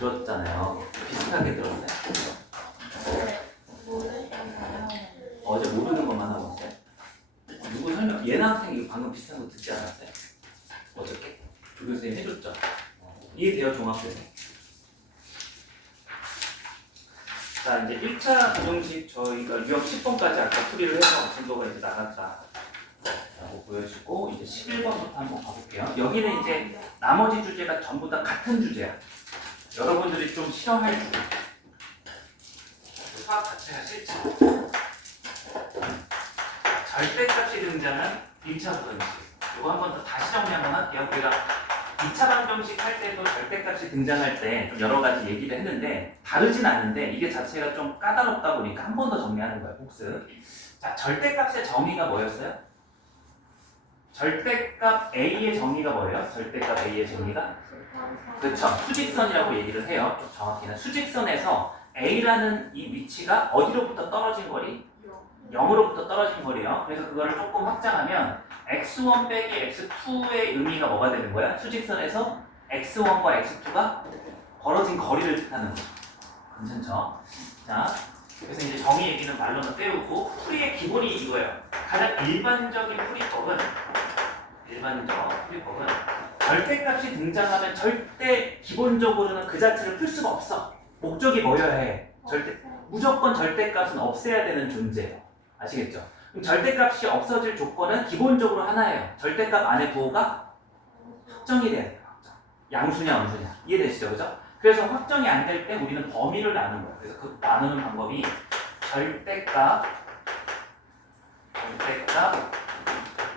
들었잖아요. 비슷하게 들었어요. 어제 모르는 것만 하고 있어요. 누구 설명? 예나 학생이 방금 비슷한 거 듣지 않았어요? 어저께? 조교 선생님 해줬죠? 이해돼요, 종합돼서? 자, 이제 1차 부정식 저희가 유형 10번까지 아까 풀이를 해서 진도가 이제 나갔다 라고 보여주고, 이제 11번부터 한번 가볼게요. 여기는 이제 나머지 주제가 전부 다 같은 주제야. 여러분들이 좀 싫어할 주제. 수학 자체가 싫죠. 절대값이 등장한 1차 부정식. 이거 한번 더 다시 정리 한번 할게요. 우리가 2차 방정식 할 때도 절대값이 등장할 때 좀 여러 가지 얘기를 했는데 다르진 않은데 이게 자체가 좀 까다롭다 보니까 한 번 더 정리하는 거예요. 복습. 자, 절대값의 정의가 뭐였어요? 절대값 A의 정의가 뭐예요? 절대값 A의 정의가? 그렇죠. 수직선이라고 얘기를 해요. 좀 정확히는 수직선에서 A라는 이 위치가 어디로부터 떨어진 거리? 0으로부터 떨어진 거리요. 그래서 그거를 조금 확장하면 x1 빼기 x2의 의미가 뭐가 되는 거야? 수직선에서 x1과 x2가 벌어진 거리를 뜻하는 거죠. 괜찮죠? 자, 그래서 이제 정의 얘기는 말로는 때우고 풀이의 기본이 이거예요. 가장 일반적 풀이법은 절대값이 등장하면 절대 기본적으로는 그 자체를 풀 수가 없어. 목적이 뭐여야 해? 무조건 절대값은 없애야 되는 존재예요. 아시겠죠? 그럼 절대값이 없어질 조건은 기본적으로 하나예요. 절대값 안에 부호가 확정이 돼야 돼요. 확정. 양수냐 음수냐. 이해되시죠? 그죠? 그래서 확정이 안 될 때 우리는 범위를 나누는 거예요. 그래서 그 나누는 방법이 절대값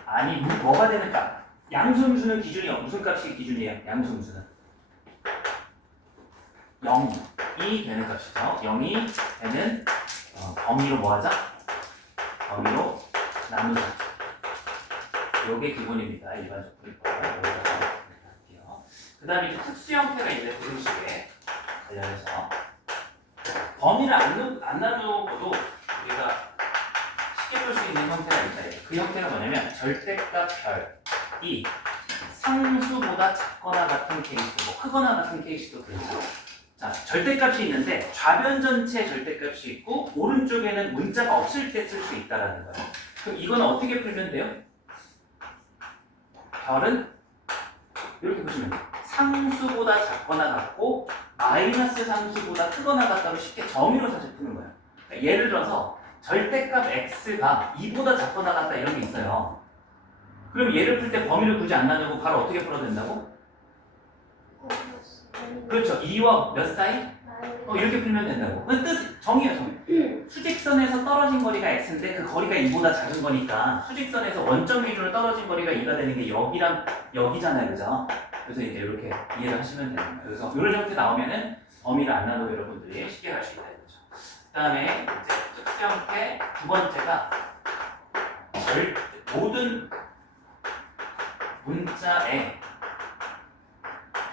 아니 뭐가 되는가? 양수 음수는 기준이 무슨 값이 기준이에요? 양수 음수는 0이 되는 값이죠. 0이 되는 범위로 뭐 하자? 범위로 나누자. 요게 기본입니다. 일반적 풀이법. 그 다음에 이제 특수 형태가 있는데 부등식에 관련해서 범위를 안 나누고도 우리가 쉽게 볼 수 있는 형태가 있다. 그 형태가 뭐냐면 절대값 별이 상수보다 작거나 같은 케이스, 뭐 크거나 같은 케이스도 괜찮아요. 자, 절대값이 있는데 좌변 전체에 절대값이 있고 오른쪽에는 문자가 없을 때 쓸 수 있다라는 거예요. 그럼 이거는 어떻게 풀면 돼요? 별은 이렇게 보시면 돼요. 상수보다 작거나 같고 마이너스 상수보다 크거나 같다고 쉽게 정의로 사실 푸는 거예요. 그러니까 예를 들어서 절대값 x가 2보다 작거나 같다 이런 게 있어요. 그럼 얘를 풀 때 범위를 굳이 안 나누고 바로 어떻게 풀어야 된다고? 그렇죠. 2와 몇 사이? 이렇게 풀면 된다고. 그 뜻, 정의야, 정의. 수직선에서 떨어진 거리가 x인데 그 거리가 2보다 작은 거니까 수직선에서 원점 위로 떨어진 거리가 2가 되는 게 여기랑 여기잖아요. 그죠? 그래서 이제 이렇게 이해를 하시면 되는 거예요. 그래서 이런 형태 나오면은 범위를 안 나누고 여러분들이 쉽게 갈 수 있다 이거죠. 그 다음에 이제 특수 형태 두 번째가 모든 문자에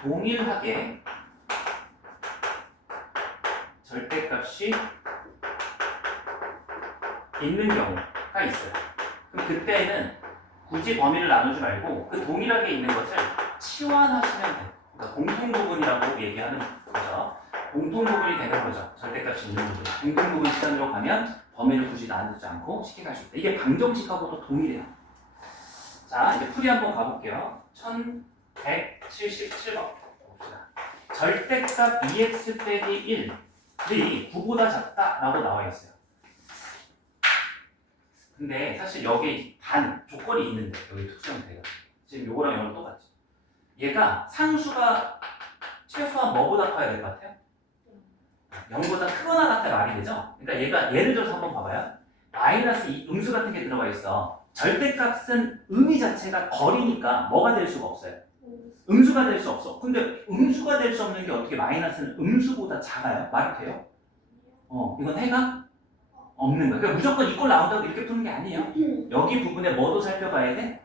동일하게 절대값이 있는 경우가 있어요. 그럼 그때는 굳이 범위를 나누지 말고 그 동일하게 있는 것을 치환하시면 돼요. 그러니까 공통부분이라고 얘기하는 거죠. 공통부분이 되는 거죠. 절대값이 있는 부분. 공통부분 시간으로 가면 범위를 굳이 나누지 않고 쉽게 갈 수 있다. 이게 방정식하고도 동일해요. 자, 이제 풀이 한번 가볼게요. 1177번 봅시다. 절대값 2x 빼기 1이 9보다 작다라고 나와 있어요. 근데 사실 여기 조건이 있는데 여기 특수 형태가 지금 요거랑 요거랑 똑같지. 얘가 상수가 최소한 뭐보다 커야 될 것 같아요? 0보다 크거나 같다 말이 되죠? 그러니까 얘가 예를 들어서 한번 봐봐요. 마이너스 2 음수 같은 게 들어가 있어. 절대값은 의미 자체가 거리니까 뭐가 될 수가 없어요. 음수가 될 수 없어. 근데 음수가 될 수 없는 게 어떻게 마이너스는 음수보다 작아요? 말이 돼요? 이건 해가 없는 거야. 그러니까 무조건 이꼴 나온다고 이렇게 푸는 게 아니에요. 여기 부분에 뭐도 살펴봐야 돼?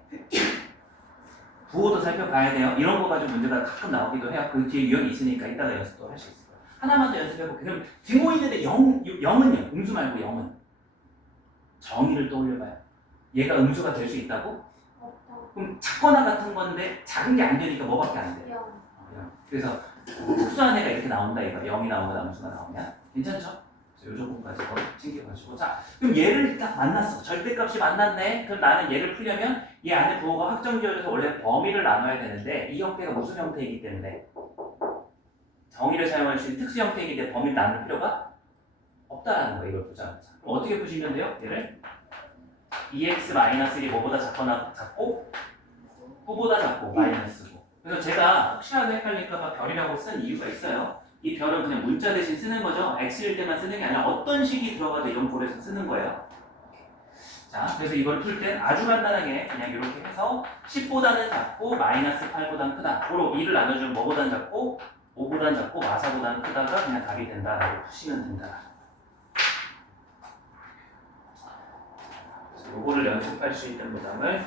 부호도 살펴봐야 돼요. 이런 거 가지고 문제가 가끔 나오기도 해요. 그 뒤에 유형이 있으니까 이따가 연습도 할 수 있을 거예요. 하나만 더 연습해볼게요. 그럼 등호 있는데 0은요? 음수 말고 0은? 정의를 떠올려봐요. 얘가 음수가 될 수 있다고? 그럼 작거나 같은 건데 작은 게 안 되니까 뭐밖에 안 돼요? 그래서 특수한 애가 이렇게 나온다 이거 0이 나오거나 암수가 나오면 괜찮죠? 요 조건까지 챙겨가지고 자 그럼 얘를 딱 만났어. 절대값이 만났네. 그럼 나는 얘를 풀려면 얘 안에 부호가 확정지어져서 원래 범위를 나눠야 되는데 이 형태가 무슨 형태이기 때문에 정의를 사용할 수 있는 특수 형태이기 때문에 범위를 나눌 필요가 없다라는 거 이걸 보자마자. 그럼 어떻게 푸시면 돼요? 얘를 2x-1이 뭐보다 작거나 작고 후보다 작고 마이너스고. 그래서 제가 혹시라도 헷갈릴까봐 별이라고 쓴 이유가 있어요. 이 별은 그냥 문자 대신 쓰는 거죠. x일 때만 쓰는 게 아니라 어떤 식이 들어가도 이런 꼴에서 쓰는 거예요. 자, 그래서 이걸 풀 땐 아주 간단하게 그냥 이렇게 해서 10보다는 작고 마이너스 8보다는 크다. 고로 2를 나눠주면 뭐보다는 작고 5보다는 작고 마사보다는 크다가 그냥 답이 된다라고 푸시면 된다. 그래서 요거를 연습할 수 있는 문항을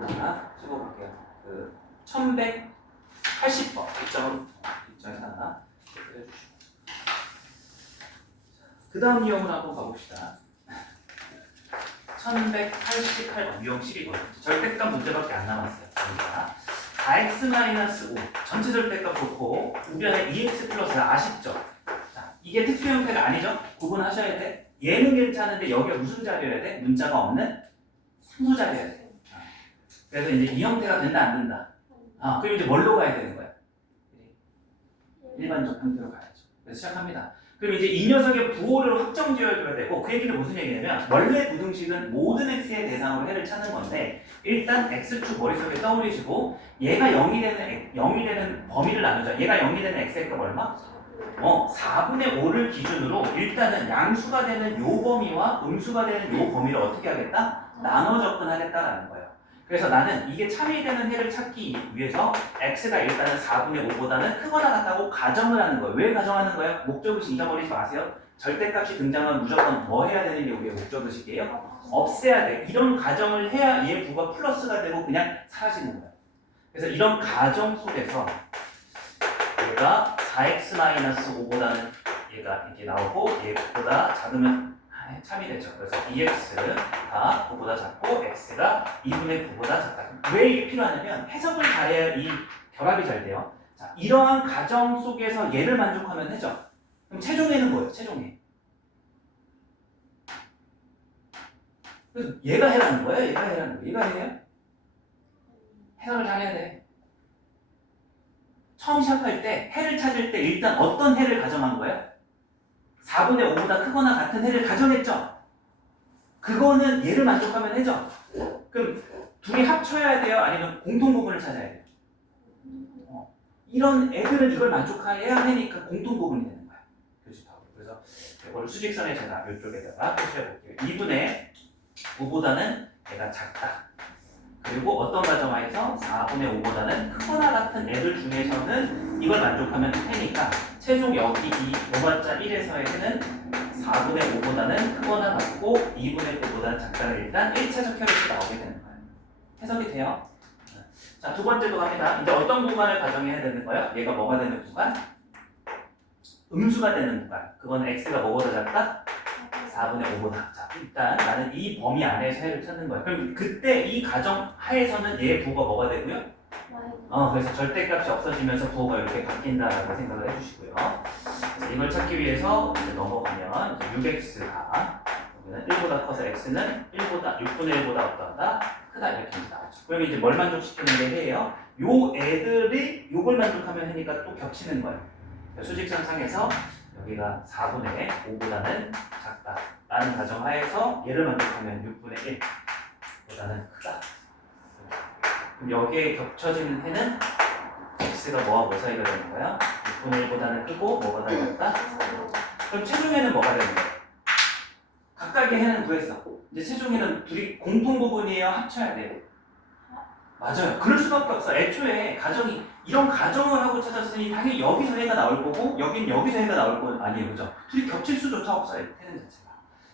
하나 찍어볼게요. 그 1180번 입장에 하나 해주시고 그 다음 유형을 한번 가봅시다. 1188번 유형 12번 절대값 문제밖에 안 남았어요. 그러니까 4x-5 전체 절대값 좋고 우변에 2x 플러스 아쉽죠? 자, 이게 특수 형태가 아니죠? 구분하셔야 돼. 얘는 괜찮은데 여기가 무슨 자리여야 돼? 문자가 없는 상수 자리여야 돼. 그래서 이제 이 형태가 된다 안 된다. 그럼 이제 뭘로 가야 되는 거야? 일반적 형태로 가야죠. 그래서 시작합니다. 그럼 이제 이 녀석의 부호를 확정 지어줘야 되고 그 얘기는 무슨 얘기냐면 원래 부등식은 모든 x의 대상으로 해를 찾는 건데 일단 x축 머릿속에 떠올리시고 얘가 0이 되는 범위를 나누자. 얘가 0이 되는 x의 값 얼마? 4분의 5를 기준으로 일단은 양수가 되는 요 범위와 음수가 되는 요 범위를 어떻게 하겠다? 나눠 접근하겠다라는 거예요. 그래서 나는 이게 참이되는 해를 찾기 위해서 x가 일단은 4분의 5보다는 크거나 같다고 가정을 하는 거예요. 왜 가정하는 거예요? 목적의식 잊어버리지 마세요. 절대값이 등장하면 무조건 뭐 해야 되는 게 우리의 목적의식이에요? 없애야 돼. 이런 가정을 해야 얘 부가 플러스가 되고 그냥 사라지는 거예요. 그래서 이런 가정 속에서 얘가 4x-5보다는 얘가 이렇게 나오고 얘보다 작으면 참이 되죠. 그래서 2x가 9보다 작고 x가 2분의 9보다 작다. 왜 이게 필요하냐면 해석을 잘해야 이 결합이 잘 돼요. 자, 이러한 가정 속에서 얘를 만족하면 되죠. 그럼 최종에는 뭐예요? 최종에. 그래서 얘가 해라는 거예요? 얘가 해라는 거예요? 얘가 해요? 해석을 잘해야 돼. 처음 시작할 때 해를 찾을 때 일단 어떤 해를 가정한 거예요? 4분의 5보다 크거나 같은 해를 가정했죠? 그거는 얘를 만족하면 해죠? 그럼 둘이 합쳐야 돼요? 아니면 공통 부분을 찾아야 돼요? 이런 애들은 이걸 만족해야 하니까 공통 부분이 되는 거야. 교집합으로. 그래서 이걸 수직선에 제가 이쪽에다가 표시해볼게요. 2분의 5보다는 얘가 작다. 그리고 어떤 가정하에서 4분의 5보다는 크거나 같은 애들 중에서는 이걸 만족하면 해니까 최종 여기 이 5번자 1에서의 해는 4분의 5보다는 크거나 같고 2분의 9보다는 작다를 일단 1차적 혈액이 나오게 되는 거예요. 해석이 돼요? 자, 두 번째로 갑니다. 이제 어떤 구간을 가정해야 되는 거예요? 얘가 뭐가 되는 구간? 음수가 되는 구간. 그건 x가 뭐보다 작다? 4분의 5보다. 자, 일단 나는 이 범위 안에서 해를 찾는 거예요. 그럼 그때 이 가정 하에서는 얘 부호가 뭐가 되고요? 그래서 절대값이 없어지면서 부호가 이렇게 바뀐다라고 생각을 해주시고요. 그래서 이걸 찾기 위해서 이제 넘어가면 이제 6x가 여기는 1보다 커서 x는 6분의 1보다 어떠하다? 크다 이렇게 나오죠. 그럼 이제 뭘 만족시키는 게 해예요? 요 애들이 요걸 만족하면 하니까 또 겹치는 거예요. 수직선 상에서 여기가 4분의 5보다는 작다 라는 가정하에서 얘를 만족하면 6분의 1보다는 크다. 그럼 여기에 겹쳐지는 해는 x가 뭐와 뭐 사이가 되는 거야? 6분의 1보다는 크고 뭐보다 작다? 그럼 최종에는 뭐가 되는 거야? 각각의 해는 구했어. 이제 최종에는 둘이 공통 부분이에요? 합쳐야 돼요? 맞아요. 그럴 수밖에 없어. 애초에 가정이 이런 가정을 하고 찾았으니 당연히 여기서 해가 나올 거고 여긴 여기서 해가 나올 거 아니에요. 그죠? 둘이 겹칠 수조차 없어요. 해는 자체가.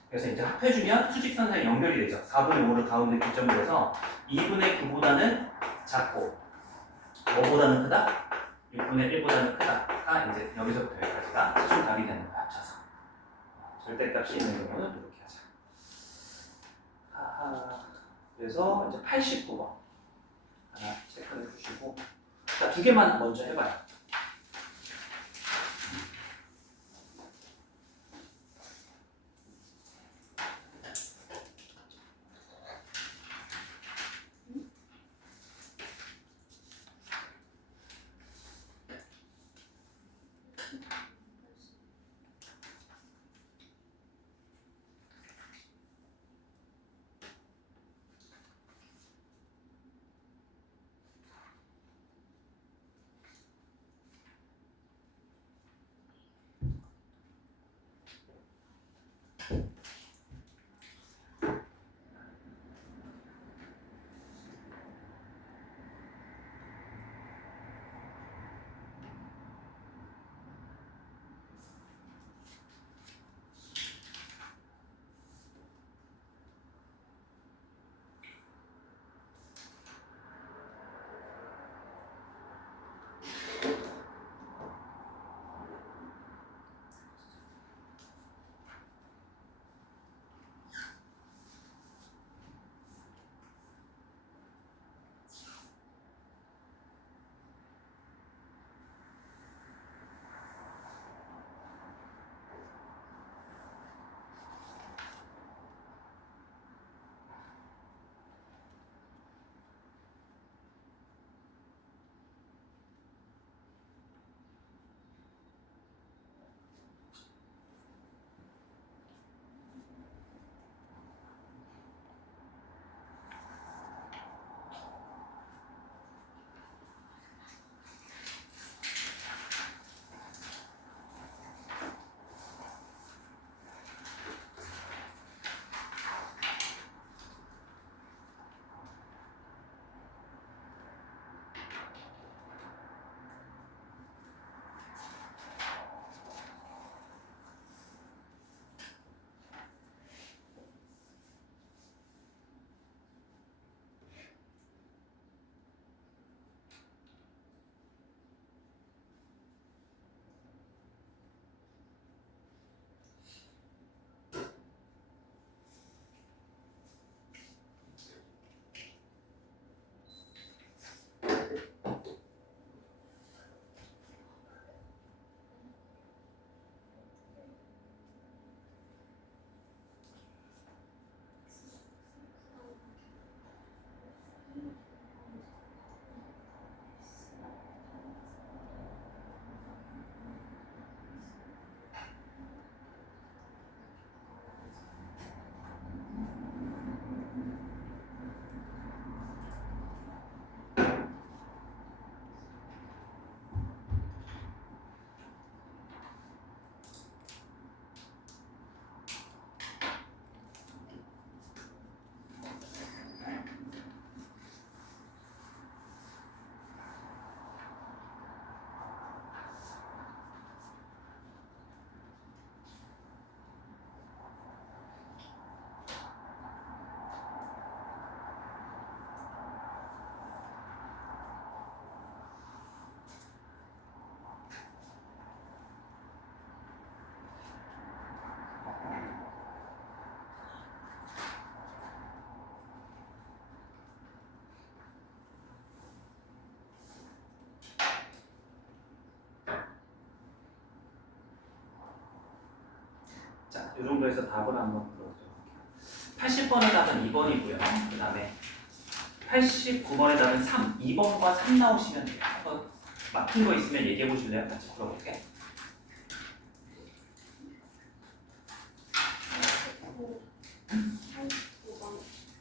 그래서 이제 합해주면 수직선상에 연결이 되죠. 4분의 5를 가운데 기점으로 해서 2분의 9보다는 작고 5보다는 크다? 6분의 1보다는 크다가 이제 여기서부터 여기까지가 최종 답이 되는 거야. 합쳐서. 절대값이 있는 경우는 이렇게 하자. 그래서 이제 89번 하나 체크해 주시고 자, 두 개만 먼저 해봐요. 자, 이 정도에서 답을 한번 풀어보죠. 80번의 답은 2번이고요. 그 다음에 89번의 답은 3. 2번과 3 나오시면 돼요. 한번 막힌 거 있으면 얘기해 보실래요? 같이 풀어볼게.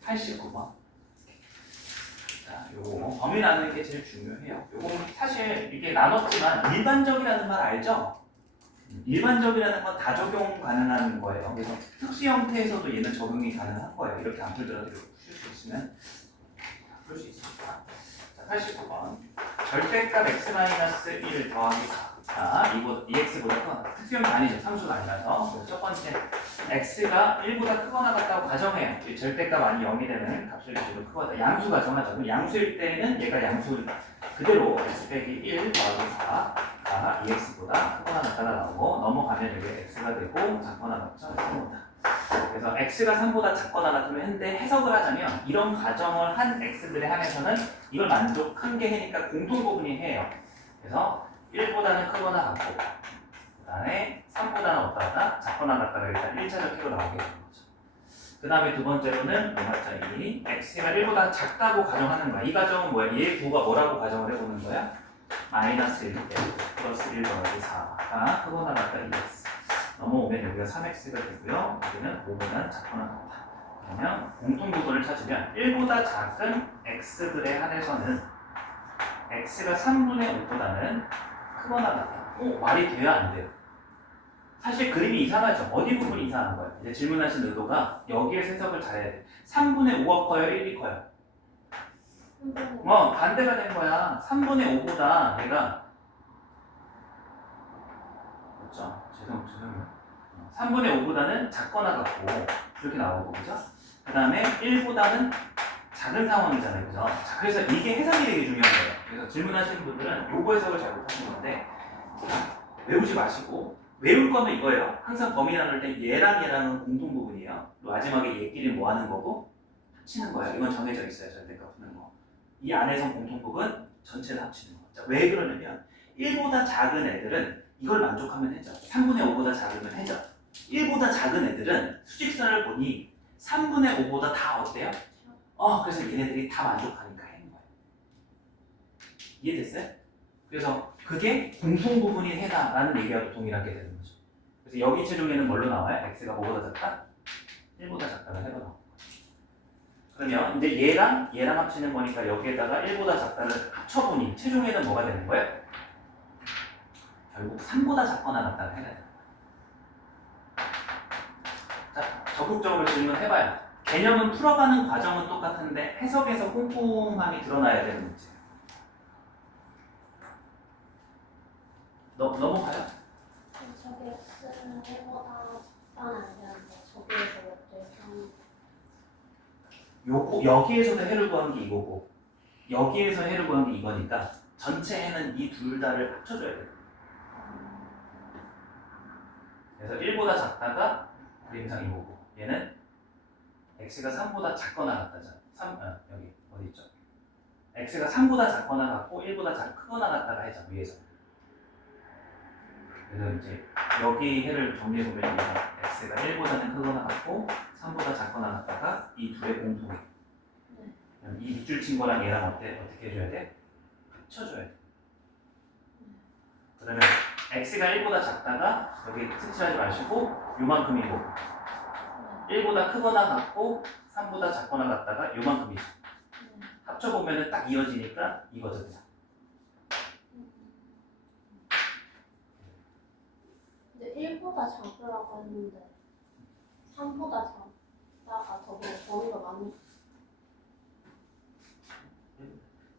89번. 자, 요거 범위 나누는 게 제일 중요해요. 요거 사실 이게 나눴지만 일반적이라는 말 알죠? 일반적이라는 건 다 적용 가능한 거예요. 그래서 특수 형태에서도 얘는 적용이 가능한 거예요. 이렇게 안 풀더라도 이렇게 풀 수 있으면 풀 수 있습니다. 자, 89번. 절대값 x-1 더하기 4. 이거 ex보다 크거나 특수형이 아니죠. 상수가 아니라서. 그래서 첫 번째 x가 1보다 크거나 같다고 가정해요. 이 절대값 아니 0이 되는 값을 기준으로 크거나 양수가 정하죠. 그럼 양수일 때는 얘가 양수 그대로 x 빼기 1 더하기 4가 2x보다 크거나 같다가 나오고 넘어가면 여기 x가 되고 작거나 같죠. 이렇게 나옵니다. 그래서 x가 3보다 작거나 같으면 했는데 해석을 하자면 이런 가정을 한 x들에 한해서는 이걸 만족한 게 해니까 공통부분이 해요. 그래서 1보다는 크거나 같고 그 다음에 3보다는 어떠하다? 작거나 같다가 일단 1차적 해로 나오게 되는 거죠. 그 다음에 두 번째로는 뭐가짜리 x가 1보다 작다고 가정하는 거야. 이 가정은 뭐야? 얘의 부호가 뭐라고 가정을 해보는 거야? 마이너스 1 플러스 1 더하기 4가 크거나 같다 2x. 넘어오면 여기가 3x가 되고요. 여기는 5보다 작거나 같다. 그러면 공통부분을 찾으면 1보다 작은 x들에 한해서는 x가 3분의 5보다는 크거나 같다. 말이 돼야 안 돼요? 사실 그림이 이상하죠. 어디 부분이 이상한 거예요? 이제 질문하신 의도가 여기에서 해석을 잘해야 돼. 3분의 5가 커요? 1이 커요? 반대가 된 거야. 3분의 5보다 얘가 그렇죠? 죄송해요. 3분의 5보다는 작거나 같고 이렇게 나오고 그죠? 그 다음에 1보다는 작은 상황이잖아요. 그죠? 자, 그래서 이게 해석이 되게 중요한 거예요. 그래서 질문하시는 분들은 요거 해석을 잘못하시는 건데 외우지 마시고 외울 거는 이거예요. 항상 범위 나눌 때 얘랑 얘랑은 공통 부분이에요. 마지막에 얘끼리 뭐 하는 거고 합치는 거예요. 이건 정해져 있어요. 절대값 푸는 거. 이 안에서 공통 부분 전체를 합치는 거. 자, 왜 그러냐면 1보다 작은 애들은 이걸 만족하면 해죠. 3분의 5보다 작으면 해죠. 1보다 작은 애들은 수직선을 보니 3분의 5보다 다 어때요? 그래서 얘네들이 다 만족하니까 하는 거예요. 이해됐어요? 그래서 그게 공통 부분이 해다라는 얘기하고 동일하게 되는 거죠. 그래서 여기 최종에는 뭘로 나와요? x가 뭐보다 작다? 1보다 작다가 해로 나와요. 그러면 이제 얘랑 합치는 거니까 여기에다가 1보다 작다를 합쳐보니 최종에는 뭐가 되는 거예요? 결국 3보다 작거나 같다가 해야 돼요. 자, 적극적으로 질문해봐요. 개념은 풀어가는 과정은 똑같은데 해석에서 꼼꼼함이 드러나야 되는 문제예요. 넘어가요? 저기 x는 1보다 작다는 안 되는데 저기에서 몇 여기에서도 해를 구한 게 이거고 여기에서 해를 구한 게 이거니까 전체 해는 이 둘 다를 합쳐줘야 돼요. 그래서 1보다 작다가 그림상 이거고 얘는 x가 3보다 작거나 같다잖아. 여기 어디 있죠? x가 3보다 작거나 같고 1보다 크거나 같다가 해자 위에서. 그래서 이제 여기 해를 정리해보면 x가 1보다는 크거나 같고 3보다 작거나 같다가 이 둘의 공통이. 이 밑줄 친 거랑 얘랑 어떻게 해줘야 돼? 합쳐줘야 돼. 그러면 x가 1보다 작다가 여기 색칠하지 마시고 요만큼이고 1보다 크거나 같고 3보다 작거나 같다가 요만큼이죠. 합쳐보면 딱 이어지니까 이거거든요. 근데 1보다 작으라고 했는데 3보다 작다가 저보다 범위가 많이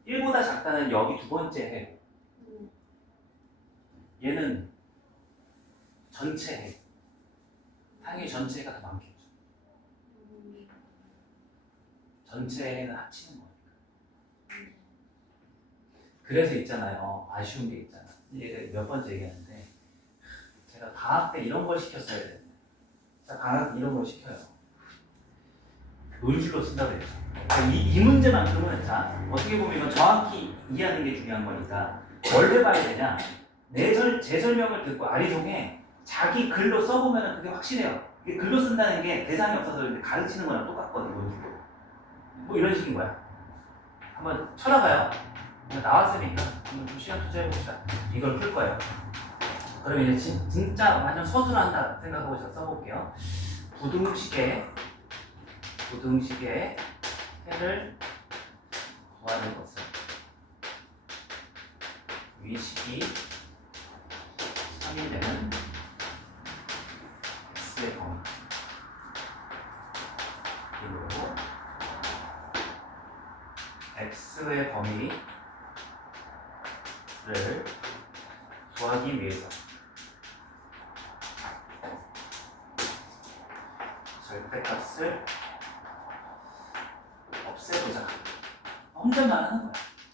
1보다 작다는 여기 두 번째 해. 얘는 전체 해. 당연히 전체가 더 많겠죠. 전체 해는 합치는 거니까. 그래서 있잖아요. 아쉬운 게 있잖아. 이게 몇 번째 얘기하는데 제가 방학 때 이런 걸 시켰어야 되는데 방학 때 이런 걸 시켜요. 논술로 쓴다고 했죠. 이 문제만큼은 자 어떻게 보면 이건 정확히 이해하는 게 중요한 거니까 뭘 해봐야 되냐 제 설명을 듣고 아리송에 자기 글로 써보면 그게 확실해요. 이게 글로 쓴다는 게 대상이 없어서 가르치는 거랑 똑같거든 논술로. 뭐 이런 식인 거야. 한번 쳐다봐요. 나왔으니까 한번 좀 시간 투자해봅시다. 이걸 풀 거예요. 그러면 이제 진짜 완전 서술을 한다 생각하고 제가 써볼게요. 부등식의 해를 구하는 것은 위식이 3이 되는 x의 범위 이거고 x의 범위를 구하기 위해서 절대값을 없애보자. 혼잣말 하는 거야.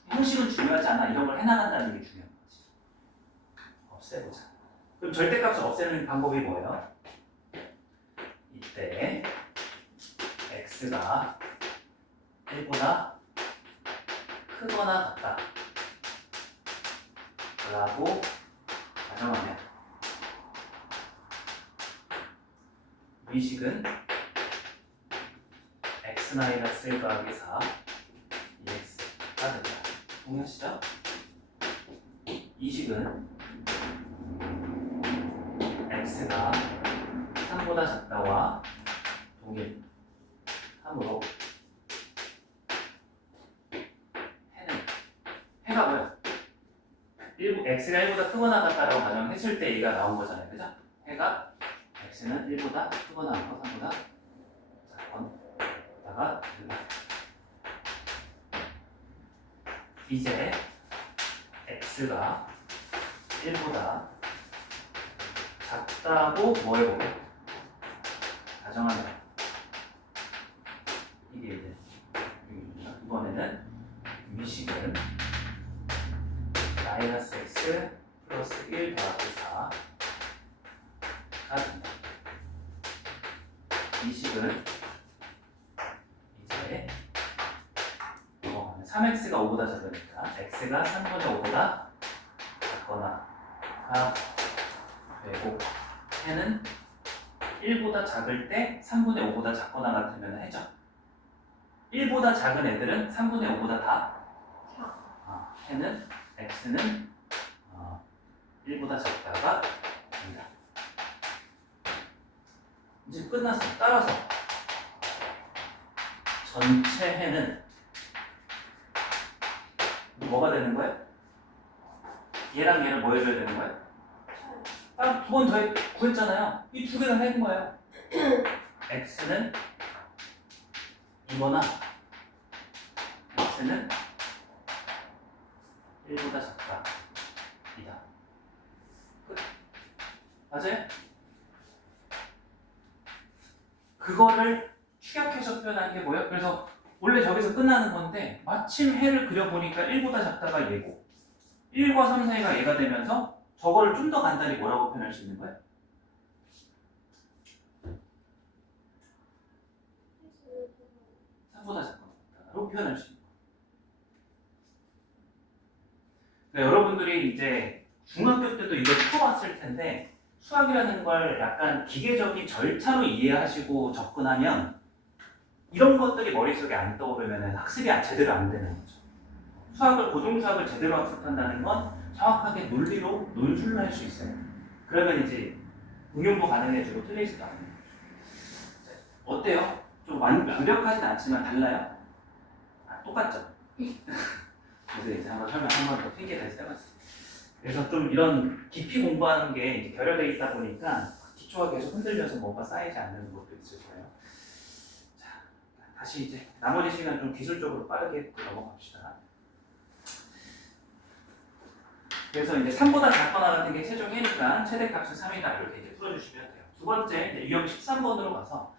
형식은 중요하지 않아. 이런 걸 해나간다는 게 중요한 거지. 없애보자. 그럼 절대값을 없애는 방법이 뭐예요? 이때 x가 1보다 크거나 같다 라고 가정하면 위식은 x-1 더하기 4 2x가 된다. 동의하시죠? 이식은 x가 3보다 작다와 동일함으로 해가 뭐야? x가 1보다 크거나 같다라고 가정했을 때 얘가 나온 거잖아요. 그죠? 해가 x는 1보다 크거나 같고 3보다 작거나가 된다. 이제 x가 1보다 작다고 뭐 해보고 가정하면 이게 이제 이번에는 위식은 마이너스 x 플러스 1 더하기 4가 된다. 이식은 이제 3x가 5보다 작으니까 x가 3분의 5보다 작거나가 되고 해는 1보다 작을 때 3분의 5보다 작거나 같으면 해죠. 1보다 작은 애들은 3분의 5보다 다 해는 x는 1보다 작다가 됩니다. 이제 끝났어. 따라서 전체 해는 뭐가 되는 거야? 얘랑 얘를 뭐 해줘야 되는 거야? 딱 두 번 더 구했잖아요. 이 두 개가 해는 거예요. x는 이거나 x는 1보다 작다 이다. 끝. 맞아요? 그거를 축약해서 표현한 게 뭐예요? 그래서 원래 저기서 끝나는 건데 마침 해를 그려보니까 1보다 작다가 얘고 1과 3 사이가 얘가 되면서 저거를 좀 더 간단히 뭐라고 표현할 수 있는 거예요? 3보다 작다로 표현할 수 있는 거예요. 그러니까 여러분들이 이제 중학교 때도 이걸 풀어봤을 텐데 수학이라는 걸 약간 기계적인 절차로 이해하시고 접근하면 이런 것들이 머릿속에 안 떠오르면 학습이 제대로 안 되는 거죠. 고등수학을 제대로 학습한다는 건 정확하게 논리로 논술로 할 수 있어요. 그러면 이제 응용도 가능해지고 틀리지도 않아요. 어때요? 좀 완벽하진 않지만 달라요? 똑같죠? 그래서 이제 한번 설명 더 핑계 다시 해봤어요. 그래서 좀 이런 깊이 공부하는 게 이제 결여되어 있다 보니까 기초가 계속 흔들려서 뭐가 쌓이지 않는 것도 있을 거예요. 자, 다시 이제 나머지 시간 좀 기술적으로 빠르게 넘어갑시다. 그래서 이제 3보다 작거나 같은 게 최종 1이니까 최대값은 3이다 이렇게 이제 풀어주시면 돼요. 두 번째 이제 유형 13번으로 가서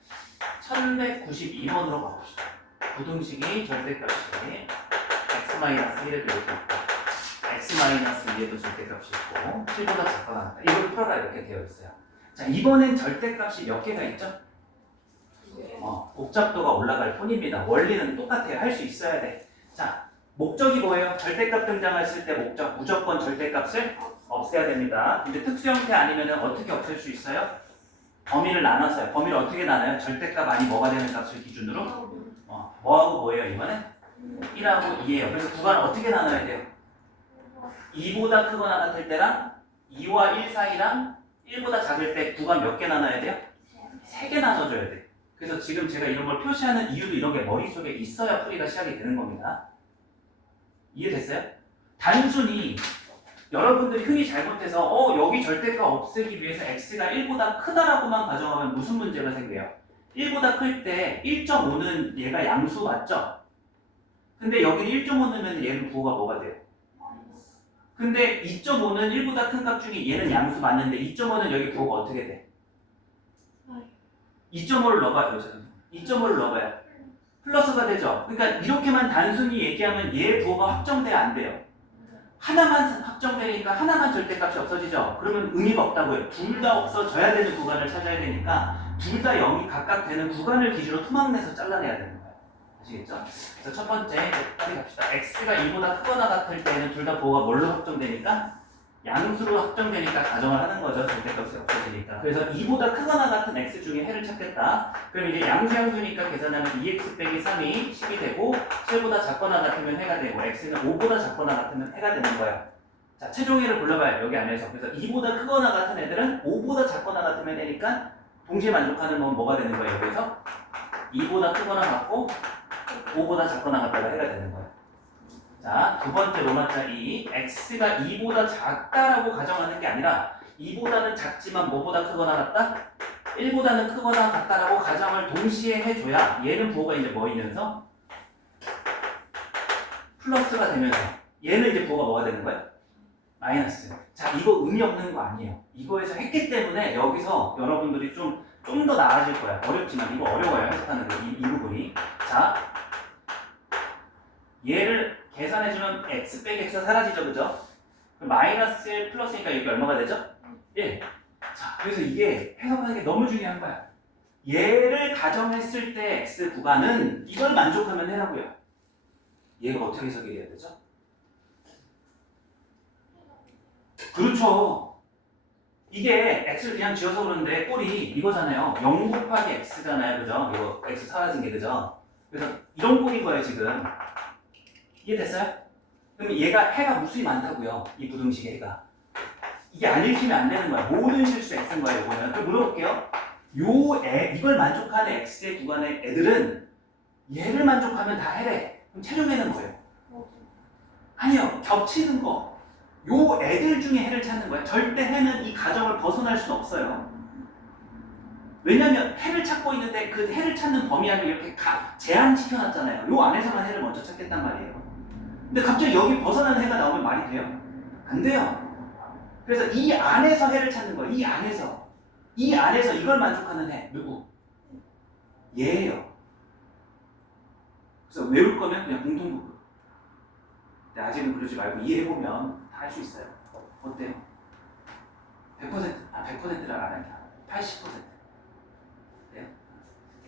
1192번으로 가봅시다. 부등식이 절대값이 x-1에도 이렇게 있고 x-2에도 절대값이 있고 7보다 작거나 같다. 이걸 풀어라 이렇게 되어 있어요. 자, 이번엔 절대값이 몇 개가 있죠? 복잡도가 올라갈 뿐입니다. 원리는 똑같아요. 할 수 있어야 돼. 자, 목적이 뭐예요? 절대값 등장했을 때 목적 무조건 절대값을 없애야 됩니다. 근데 특수 형태 아니면 어떻게 없앨 수 있어요? 범위를 나눠서요. 범위를 어떻게 나눠요? 절대값 아니 뭐가 되는 값을 기준으로? 뭐하고 뭐예요 이번에? 1하고 2예요. 그래서 구간을 어떻게 나눠야 돼요? 2보다 크거나 같을 때랑 2와 1 사이랑 1보다 작을 때 구간 몇 개 나눠야 돼요? 3개 나눠줘야 돼. 그래서 지금 제가 이런 걸 표시하는 이유도 이런 게 머릿속에 있어야 풀이가 시작이 되는 겁니다. 이해됐어요? 단순히 여러분들이 흔히 잘못해서 여기 절대값 없애기 위해서 x가 1보다 크다라고만 가정하면 무슨 문제가 생겨요? 1보다 클 때 1.5는 얘가 양수 맞죠? 근데 여기는 1.5 넣으면 얘는 부호가 뭐가 돼요? 근데 2.5는 1보다 큰 값 중에 얘는 양수 맞는데 2.5는 여기 부호가 어떻게 돼? 2.5를 넣어봐요. 2.5를 넣어봐요. 플러스가 되죠. 그러니까 이렇게만 단순히 얘기하면 얘 부호가 확정돼야 안 돼요. 하나만 확정되니까 하나만 절대값이 없어지죠. 그러면 의미가 없다고요. 둘 다 없어져야 되는 구간을 찾아야 되니까 둘 다 0이 각각 되는 구간을 기준으로 토막내서 잘라내야 되는 거예요. 아시겠죠? 그래서 첫 번째 빨리 갑시다. x가 2보다 크거나 같을 때는 둘 다 부호가 뭘로 확정되니까? 양수로 확정되니까 가정을 하는 거죠. 절대값이 없어지니까. 그래서 2보다 크거나 같은 x 중에 해를 찾겠다. 그럼 이제 양수니까 계산하면 2x 빼기 3이 10이 되고 7보다 작거나 같으면 해가 되고 x는 5보다 작거나 같으면 해가 되는 거예요. 자, 최종해를 불러봐요. 여기 안에서. 그래서 2보다 크거나 같은 애들은 5보다 작거나 같으면 되니까 동시에 만족하는 건 뭐가 되는 거예요? 그래서 2보다 크거나 같고 5보다 작거나 같다가 해가 되는 거예요. 자, 두 번째 로마자 2, x가 2보다 작다라고 가정하는 게 아니라 2보다는 작지만 뭐보다 크거나 같다? 1보다는 크거나 같다라고 가정을 동시에 해줘야 얘는 부호가 이제 뭐이면서 플러스가 되면서 얘는 이제 부호가 뭐가 되는 거예요? 마이너스. 자, 이거 의미 없는 거 아니에요. 이거에서 했기 때문에 여기서 여러분들이 좀 더 나아질 거야. 어렵지만 이거 어려워요. 해석하는 거, 이 부분이. 자, 얘를 계산해주면 x 빼기 x가 사라지죠, 그죠? 마이너스 1 플러스니까 여기 얼마가 되죠? 1. 자, 그래서 이게 해석하는 게 너무 중요한 거야. 얘를 가정했을 때 x 구간은 이걸 만족하면 해라고요. 얘가 어떻게 해석이 돼야 되죠? 그렇죠. 이게 x를 그냥 지어서 그러는데 꼴이 이거잖아요. 0 곱하기 x잖아요, 그죠? 이거 x 사라진 게, 그죠? 그래서 이런 꼴인 거예요, 지금. 이해됐어요? 그럼 얘가 해가 무수히 많다고요. 이 부등식의 해가. 이게 안 읽히면 안 되는 거야. 모든 실수 x인 거예요, 이거는. 그럼 물어볼게요. 이걸 만족하는 x의 구간의 애들은 얘를 만족하면 다 해래. 그럼 최종해는 뭐예요? 아니요. 겹치는 거. 요 애들 중에 해를 찾는 거야. 절대 해는 이 가정을 벗어날 수는 없어요. 왜냐면 해를 찾고 있는데 그 해를 찾는 범위 안을 이렇게 제한시켜놨잖아요. 요 안에서만 해를 먼저 찾겠단 말이에요. 근데 갑자기 여기 벗어나는 해가 나오면 말이 돼요? 안 돼요. 그래서 이 안에서 해를 찾는 거예요. 이 안에서. 이 안에서 이걸 만족하는 해. 누구? 얘예요. 그래서 외울 거면 그냥 공통부분. 근데 아직은 그러지 말고 이해해보면 다 할 수 있어요. 어때요? 100%? 100%랑 안 하니까 80%. 그래요?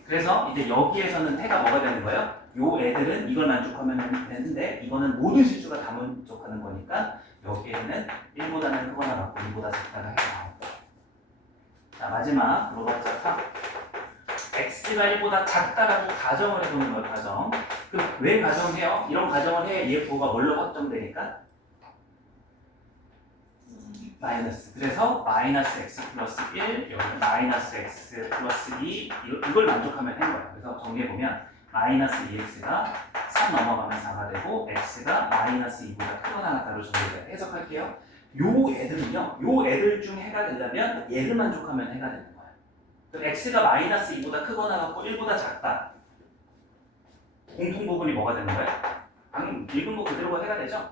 그래서 이제 여기에서는 해가 뭐가 되는 거예요? 요 애들은 이걸 만족하면 되는데 이거는 모든 실수가 다 만족하는 거니까 여기에는 1보다는 크거나 같고 2보다 작다가 해가 나오고. 자, 마지막 로바자 3. x가 1보다 작다라고 가정을 해보는 거예요, 가정. 그럼 왜 가정해요? 이런 가정을 해 얘 부호가 뭘로 확정되니까? 마이너스. 그래서 마이너스 x 플러스 1, 여기는 마이너스 x 플러스 2 이걸 만족하면 한 거예요. 그래서 정리해보면 마이너스 2x가 3 넘어가면 4가 되고 x가 마이너스 2보다 크거나 같다로 정리돼요. 해석할게요. 요 애들은요. 요 애들 중에 해가 되려면 얘를 만족하면 해가 되는 거예요. 그럼 x가 마이너스 2보다 크거나 같고 1보다 작다. 공통 부분이 뭐가 되는 거예요? 방금 읽은 거 그대로가 해가 되죠?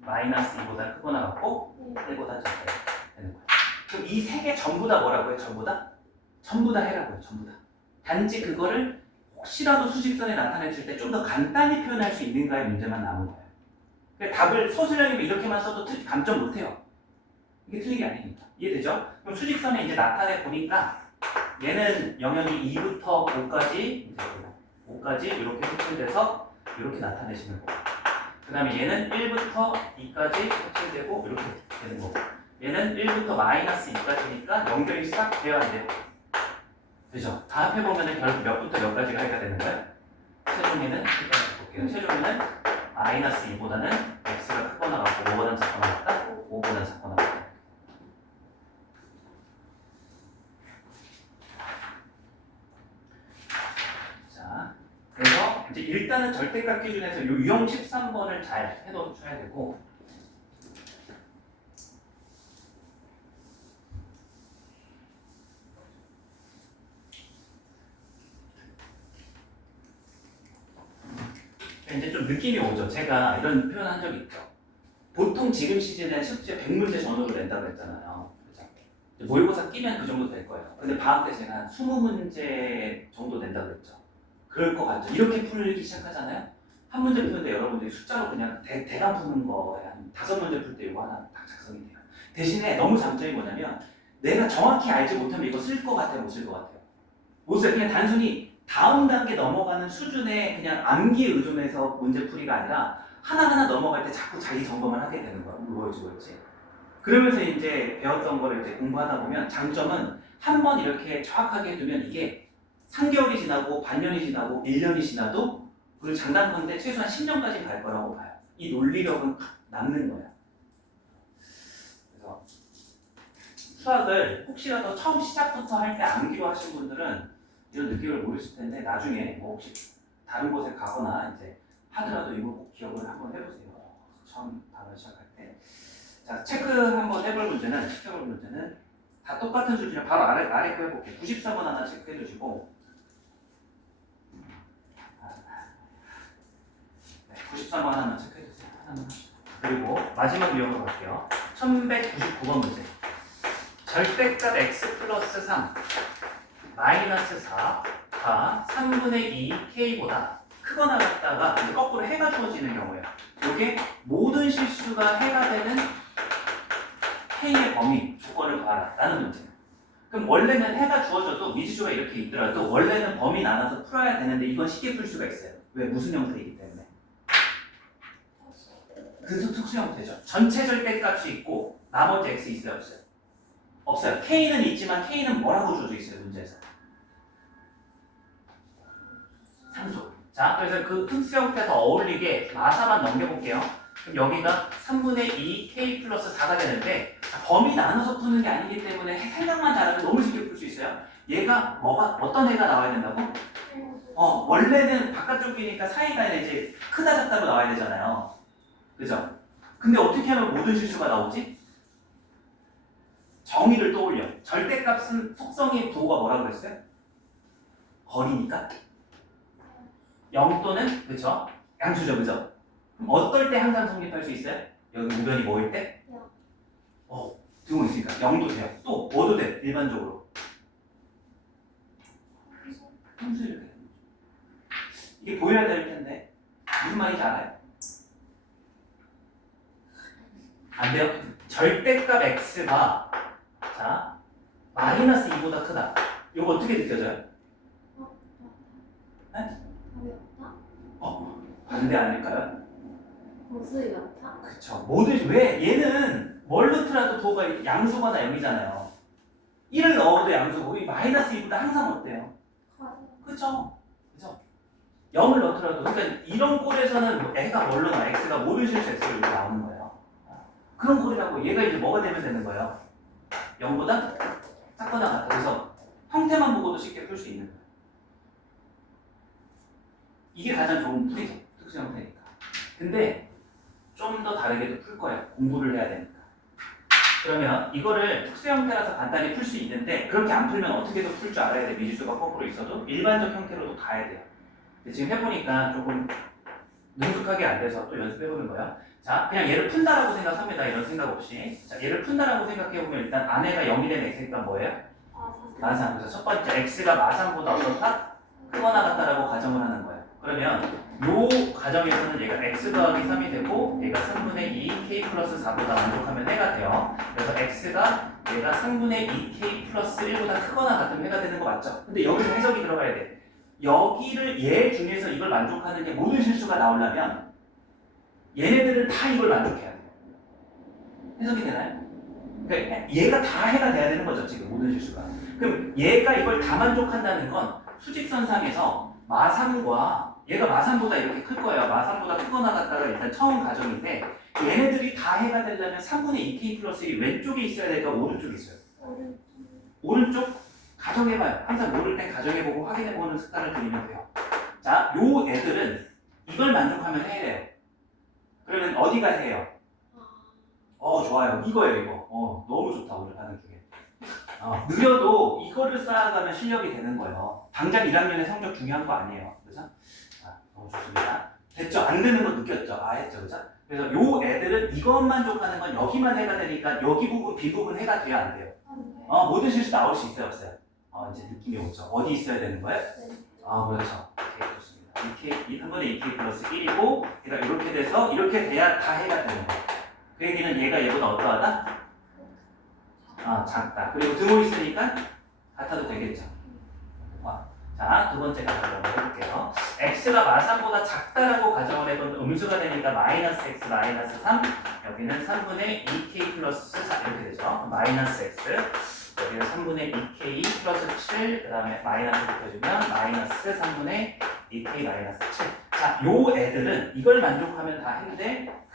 마이너스 2보다 크거나 같고 1보다 작다 되는 거예요. 그럼 이 세 개 전부 다 뭐라고요? 전부 다? 전부 다 해라고요. 전부 다. 단지 그거를 혹시라도 수직선에 나타냈을 때 좀 더 간단히 표현할 수 있는가의 문제만 남은 거예요. 그러니까 답을 서술형이면 이렇게만 써도 감점 못해요. 이게 틀린 게 아니니까. 이해되죠? 그럼 수직선에 이제 나타내 보니까 얘는 영역이 2부터 5까지 이렇게 색칠돼서 이렇게 나타내시는 거고, 그 다음에 얘는 1부터 2까지 색칠되고 이렇게 되는 거고, 얘는 1부터 마이너스 2까지니까 연결이 싹 돼야 안 돼요. 그죠? 다 합해보면 결국 몇부터 몇까지가 해가 되는 거예요? 최종에는 볼게요. 최종에는 마이너스 2보다는 x가 크거나 같고 5보다는 작거나 같다, 5보다는 작거나 같다. 자, 그래서 이제 일단은 절대값 기준에서 이 유형 13번을 잘 해놓으셔야 되고, 이제 좀 느낌이 오죠. 제가 이런 표현 한 적이 있죠. 보통 지금 시즌에 숙제 100문제 전후로 낸다고 했잖아요. 그죠? 모의고사 끼면 그 정도 될 거예요. 근데 방학 때 제가 한 20문제 정도 낸다고 했죠. 그럴 것 같죠. 이렇게 풀기 시작하잖아요. 한 문제 푸는데 여러분들이 숫자로 그냥 대강 푸는 거에 한 5문제 풀 때 이거 하나 딱 작성이 돼요. 대신에 너무 장점이 뭐냐면 내가 정확히 알지 못하면 이거 쓸 것 같아요, 못 쓸 것 같아요? 못 써요. 그냥 단순히 다음 단계 넘어가는 수준의 그냥 암기에 의존해서 문제풀이가 아니라 하나하나 넘어갈 때 자꾸 자기 점검을 하게 되는 거야. 뭐였지? 그러면서 이제 배웠던 거를 이제 공부하다 보면 장점은 한 번 이렇게 정확하게 해두면 이게 3개월이 지나고 반년이 지나고 1년이 지나도 그리고 장단건데 최소한 10년까지 갈 거라고 봐요. 이 논리력은 남는 거야. 그래서 수학을 혹시라도 처음 시작부터 할 때 암기로 하신 분들은 이런 느낌을 모르실 텐데 나중에 뭐 혹시 다른 곳에 가거나 이제 하더라도 이거 꼭 기억을 한번 해보세요. 처음 단어 시작할 때. 자, 체크 한번 해볼 문제는 다 똑같은 수준이라 바로 아래 거 해볼게요. 94번 하나 체크해 주시고 93번 하나 체크해 주세요. 그리고 마지막 유형으로 갈게요. 1199번 문제. 절대값 x 플러스 3 마이너스 4가 3분의 2 k보다 크거나 같다가 거꾸로 해가 주어지는 경우예요. 이게 모든 실수가 해가 되는 K의 범위 조건을 구하라 라는 문제예요. 그럼 원래는 해가 주어져도 미지수가 이렇게 있더라도 원래는 범위 나눠서 풀어야 되는데 이건 쉽게 풀 수가 있어요. 왜? 무슨 형태이기 때문에. 그래서 특수 형태죠. 전체 절대값이 있고 나머지 x 있어요? 없어요? 없어요. K는 있지만 K는 뭐라고 주어져 있어요? 문제에서. 상수. 자, 그래서 그 특수 형태 더 어울리게 마사만 넘겨볼게요. 그럼 여기가 3분의 2 K 플러스 4가 되는데 자, 범위 나눠서 푸는 게 아니기 때문에 생각만 잘하면 너무 쉽게 풀 수 있어요. 얘가 어떤 애가 나와야 된다고? 원래는 바깥쪽이니까 사이가 이제 크다 작다로 나와야 되잖아요. 그죠? 근데 어떻게 하면 모든 실수가 나오지? 정의를 떠올려. 절대값은 속성의 부호가 뭐라고 그랬어요? 거리니까? 0 또는 그쵸? 양수죠, 그죠? 그럼 어떨 때 항상 성립할 수 있어요? 여기 우변이 뭐일 때? 등호 있으니까 0도 돼요. 또 뭐도 돼, 일반적으로. 함수 이렇게 되는 거죠. 이게 보여야 될 텐데 무슨 말인지 알아요? 안 돼요? 절대값 x가 자 마이너스 2보다 크다. 이거 어떻게 느껴져요? 네? 반대 아닐까요? 보수이 같아? 그쵸. 모든 왜 얘는 뭘 넣더라도 도가 양수거나 0이잖아요. 1을 넣어도 양수고 이 마이너스 2보다 항상 어때요? 그쵸? 그쵸? 0을 넣더라도 그러니까 이런 꼴에서는 뭐 애가 뭘로 나와? x가 모든 실수 x로 이렇게 나오는 거예요. 그런 꼴이라고 얘가 이제 뭐가 되면 되는 거예요? 0보다 작거나 같다. 그래서 형태만 보고도 쉽게 풀 수 있는 거예요. 이게 가장 좋은 풀이죠. 특수 형태니까. 근데 좀 더 다르게도 풀 거예요. 공부를 해야 되니까. 그러면 이거를 특수 형태라서 간단히 풀 수 있는데 그렇게 안 풀면 어떻게든 풀 줄 알아야 돼. 미지수가 거꾸로 있어도 일반적 형태로도 가야 돼요. 근데 지금 해보니까 조금 능숙하게 안 돼서 또 연습해보는 거예요. 자, 그냥 얘를 푼다라고 생각합니다. 이런 생각 없이. 자, 얘를 푼다라고 생각해보면 일단 안에가 0이 되는 x니까 뭐예요? 마상. 그래서 첫 번째 x가 마상보다 어떻다? 크거나 같다라고 가정을 하는 거예요. 그러면 요 가정에서는 얘가 x 더하기 3이 되고 얘가 3분의 2 k 플러스 4보다 만족하면 해가 돼요. 그래서 x가 얘가 3분의 2 k 플러스 1보다 크거나 같으면 해가 되는 거 맞죠? 근데 여기서 해석이 들어가야 돼. 여기를 얘 중에서 이걸 만족하는 게 모든 실수가 나오려면 얘네들은 다 이걸 만족해야 돼요. 해석이 되나요? 그러니까 얘가 다 해가 돼야 되는 거죠, 지금 모든 실수가. 그럼 얘가 이걸 다 만족한다는 건 수직선상에서 마상과 얘가 마상보다 이렇게 클 거예요. 마상보다 크거나 같다가 일단 처음 가정인데 얘네들이 다 해가 되려면 3분의 2k 플러스 1이 왼쪽에 있어야 될까 오른쪽에 있어요? 오른쪽 가정해봐요. 항상 모를 땐 가정해보고 확인해보는 습관을 들이면 돼요. 자, 요 애들은 이걸 만족하면 해야 돼요. 그러면 어디가 해요? 좋아요. 이거예요, 이거. 너무 좋다, 오늘 하는 중에. 느려도 이거를 쌓아가면 실력이 되는 거예요. 당장 1학년의 성적 중요한 거 아니에요. 그죠? 자, 너무 좋습니다. 됐죠? 안 되는 거 느꼈죠? 했죠, 그죠? 그래서 요 애들은 이것만 만족하는 건 여기만 해가 되니까 여기 부분, B 부분 해가 돼야 안 돼요. 모든 실수 나올 수 있어요, 없어요? 이제 느낌이 오죠. 어디 있어야 되는 거예요? 그렇죠. 오케이, 좋습니다. 3분의 2k 플러스 1이고 얘가 이렇게 돼서 이렇게 돼야 다 해가 되는 거예요. 그 얘기는 얘가 얘보다 어떠하다? 작다. 그리고 등호 있으니까 같아도 되겠죠. 자, 두 번째 가정을 해볼게요. x가 마삼보다 작다라고 가정을 해본 음수가 되니까 마이너스 x 마이너스 3 여기는 3분의 2k 플러스 4 이렇게 되죠. 마이너스 x 여기는 3분의 2k 플러스 7 그 다음에 마이너스 붙여주면 마이너스 3분의 2k 마이너스 7 자, 요 애들은 이걸 만족하면 다 했는데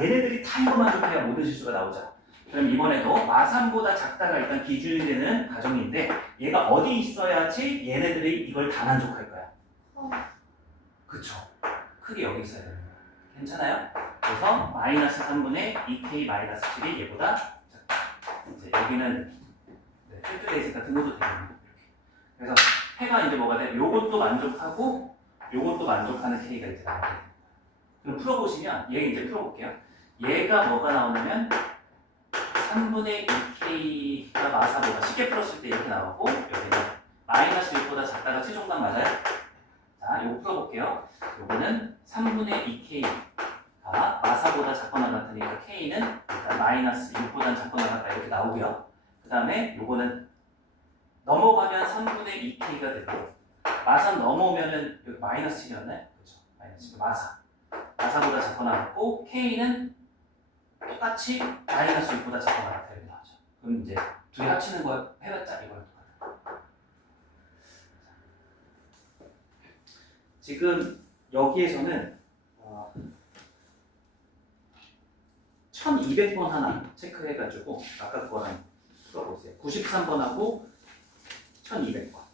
얘네들이 다 이거 만족해야 모든 실수가 나오죠. 그럼 이번에도 마삼보다 작다가 일단 기준이 되는 가정인데 얘가 어디 있어야지 얘네들이 이걸 다 만족할 거야? 그쵸. 크게 여기 있어야 되는 거야. 괜찮아요? 그래서 마이너스 3분의 2k 마이너스 7이 얘보다 작다. 이제 여기는 필두돼 있으니까 등호도 되겠네. 그래서 해가 이제 뭐가 돼? 요것도 만족하고 요것도 만족하는 k가 이제 나오게 돼. 그럼 풀어보시면 얘 이제 풀어볼게요. 얘가 뭐가 나오냐면 3분의 2k가 마사보다 쉽게 풀었을 때 이렇게 나오고 여기는 마이너스 6보다 작다가 최종단 맞아요? 자, 요거 풀어볼게요. 요거는 3분의 2k가 마사보다 작거나 같으니까 k는 일단 마이너스 6보다 작거나 같다 이렇게 나오고요. 그 다음에 요거는 넘어가면 3분의 2k가 되고 마사 넘어오면은 여기 마이너스 7이었나요? 그렇죠. 마이너스 7 마사보다 작거나 같고 k는 똑같이 마이너스 6보다 작거나 같다 이렇게 나오죠. 그럼 이제 둘이 합치는 거 해봤자 이거랑 똑같아. 지금 여기에서는 1200번 하나 체크해가지고 아까 그거랑 풀어보세요. 93번하고 1200번.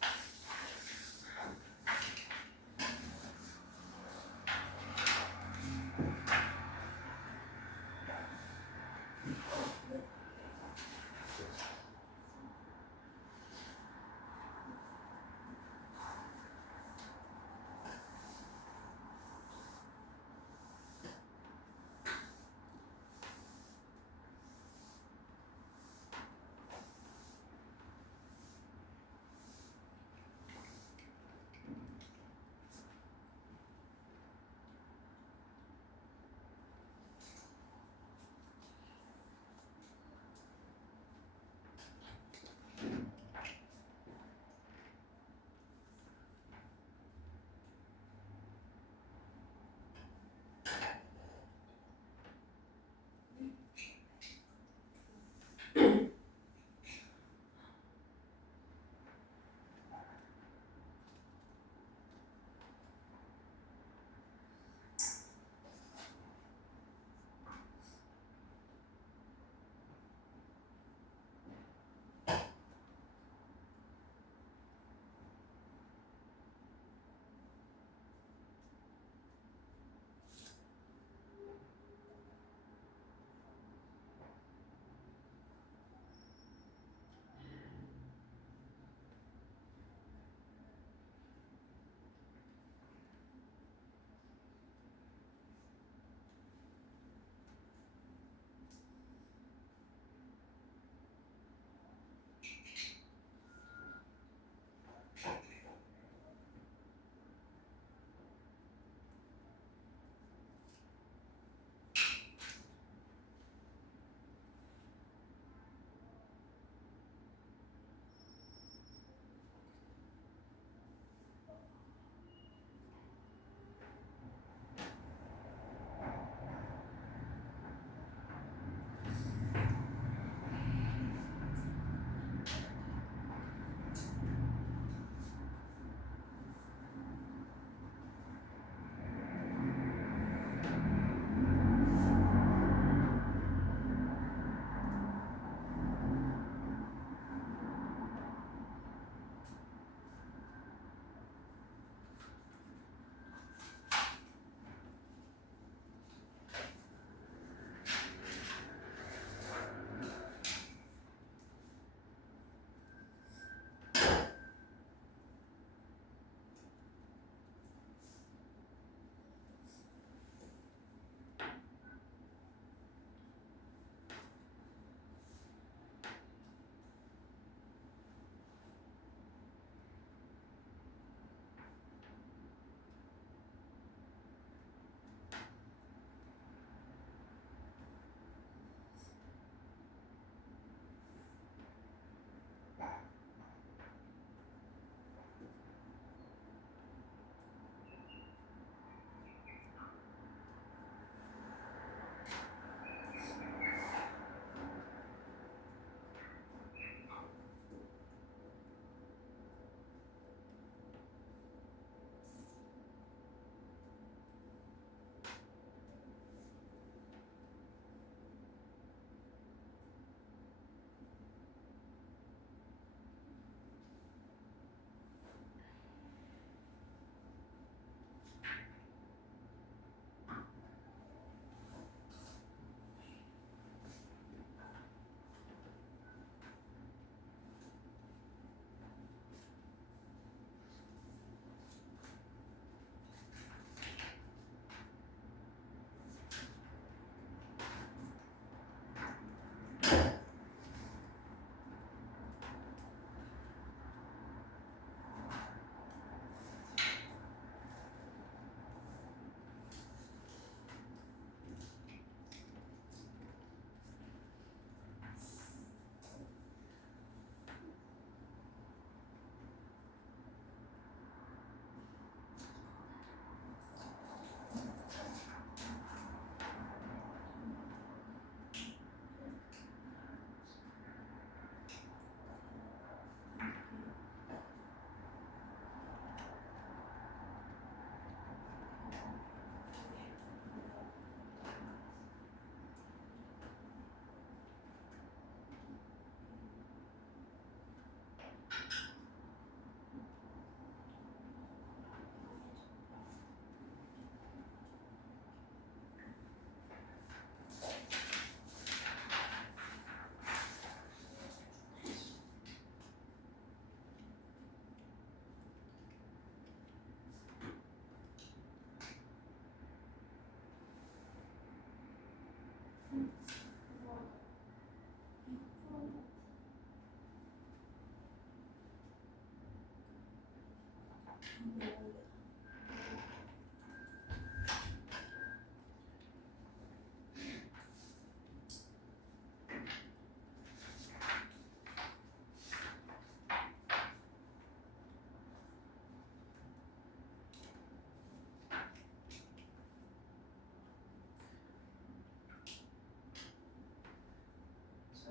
자,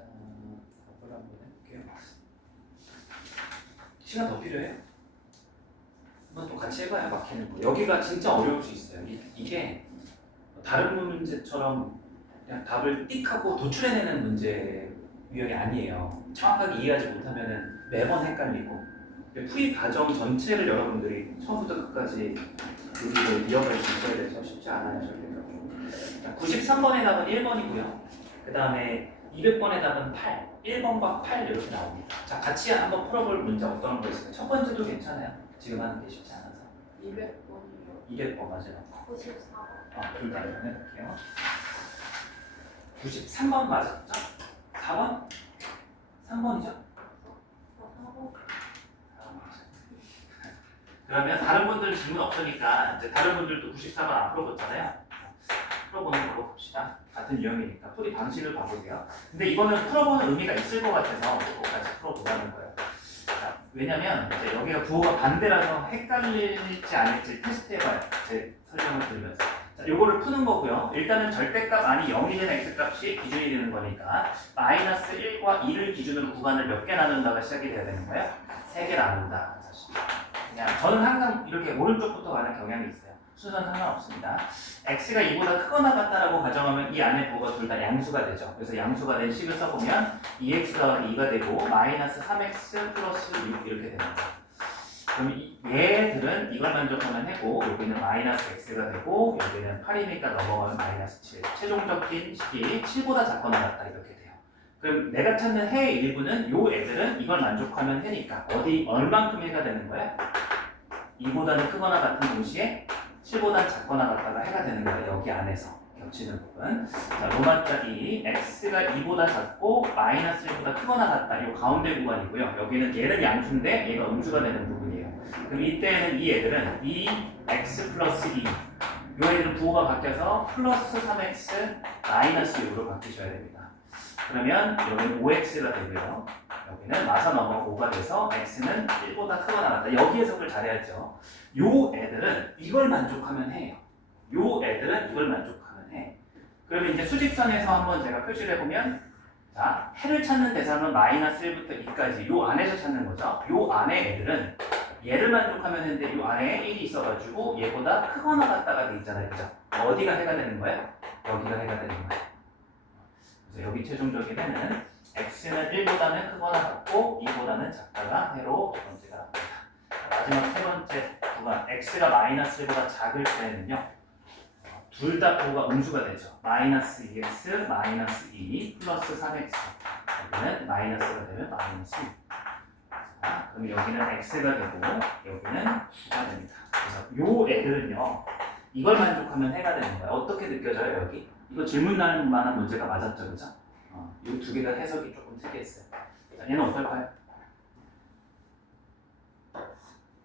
답을 한번 해볼게요. 시간 더 필요해요? 한번 또 같이 해봐요. 막히는 거. 여기가 진짜 어려울 수 있어요. 이게 다른 문제처럼 그냥 답을 띡 하고 도출해내는 문제 유형이 아니에요. 정확하게 이해하지 못하면 매번 헷갈리고 풀이 과정 전체를 여러분들이 처음부터 끝까지 여기를 이어갈 수 있어야 돼서 쉽지 않아요. 절대로. 93번의 답은 1번이고요. 그 다음에 200번의 답은 8, 1번과 8 이렇게 나옵니다. 자, 같이 한번 풀어볼 문제 어떤 거 있을까요? 첫 번째도 괜찮아요. 지금 하는 게 쉽지 않아서. 200번이요. 200번 맞아요. 94번. 둘 다 해볼게요. 93번 맞았죠? 4번? 3번이죠? 4번. 그러면 다른 분들 질문 없으니까 이제 다른 분들도 94번 안 풀어봤잖아요. 풀어보는 걸로 봅시다. 같은 유형이니까 풀이 방식을 봐보세요. 근데 이거는 풀어보는 의미가 있을 것 같아서 그거까지 풀어보자는 거예요. 자, 왜냐면 이제 여기가 부호가 반대라서 헷갈릴지 않을지 테스트해봐요. 제 설명을 드리면서. 자, 요거를 푸는 거고요. 일단은 절대값 안이 0이 되는 x값이 기준이 되는 거니까 마이너스 1과 2를 기준으로 구간을 몇 개 나눈다가 시작이 돼야 되는 거예요? 3개 나눈다. 사실. 그냥 저는 항상 이렇게 오른쪽부터 가는 경향이 있어요. 순서는 상관없습니다. x가 2보다 크거나 같다라고 가정하면 이 안에 부호가 둘 다 양수가 되죠. 그래서 양수가 된 식을 써보면 2x가 2가 되고 마이너스 3x 플러스 6 이렇게 되는 거예요. 그럼 얘들은 이걸 만족하면 해고 여기는 마이너스 x가 되고 여기는 8이니까 넘어가면 마이너스 7. 최종적인 식이 7보다 작거나 같다 이렇게 돼요. 그럼 내가 찾는 해의 일부는 요 애들은 이걸 만족하면 해니까 얼만큼 해가 되는 거야? 2보다는 크거나 같은 동시에 7보다 작거나 같다가 해가 되는 거예요. 여기 안에서 겹치는 부분. 자, 로마자 2, x가 2보다 작고 마이너스 1보다 크거나 같다. 이 가운데 구간이고요. 여기는 얘는 양수인데 얘가 음수가 되는 부분이에요. 그럼 이때는 이 애들은 2x 플러스 2. 이 애들은 부호가 바뀌어서 플러스 3x 마이너스 6으로 바뀌셔야 됩니다. 그러면 여기는 5x가 되고요. 여기는 마사 넘어 5가 돼서 x는 1보다 크거나 같다. 여기 해석을 잘해야죠. 요 애들은 이걸 만족하면 해요. 요 애들은 이걸 만족하면 해. 그러면 이제 수직선에서 한번 제가 표시를 해보면 자, 해를 찾는 대상은 마이너스 1부터 2까지 요 안에서 찾는 거죠. 요 안에 애들은 얘를 만족하면 했는데 요 안에 1이 있어가지고 얘보다 크거나 같다가 돼 있잖아요. 그죠? 어디가 해가 되는 거예요? 여기가 해가 되는 거예요. 그래서 여기 최종적인 해는 x는 1보다는 크거나 같고 2보다는 작다가 해로 두 번째가 나옵니다. 마지막 세 번째 구간 x가 마이너스 1보다 작을 때는요. 둘 다 부호가 음수가 되죠. 마이너스 2x, 마이너스 2 플러스 3x. 여기는 마이너스가 되면 마이너스 6. 자, 그럼 여기는 x가 되고 여기는 9가 됩니다. 그래서 요 애들은요. 이걸 만족하면 해가 되는 거예요. 어떻게 느껴져요 여기? 이거 질문 날 만한 문제가 맞았죠, 그죠? 이 두 개가 해석이 조금 특이했어요. 자, 얘는 어떨까요?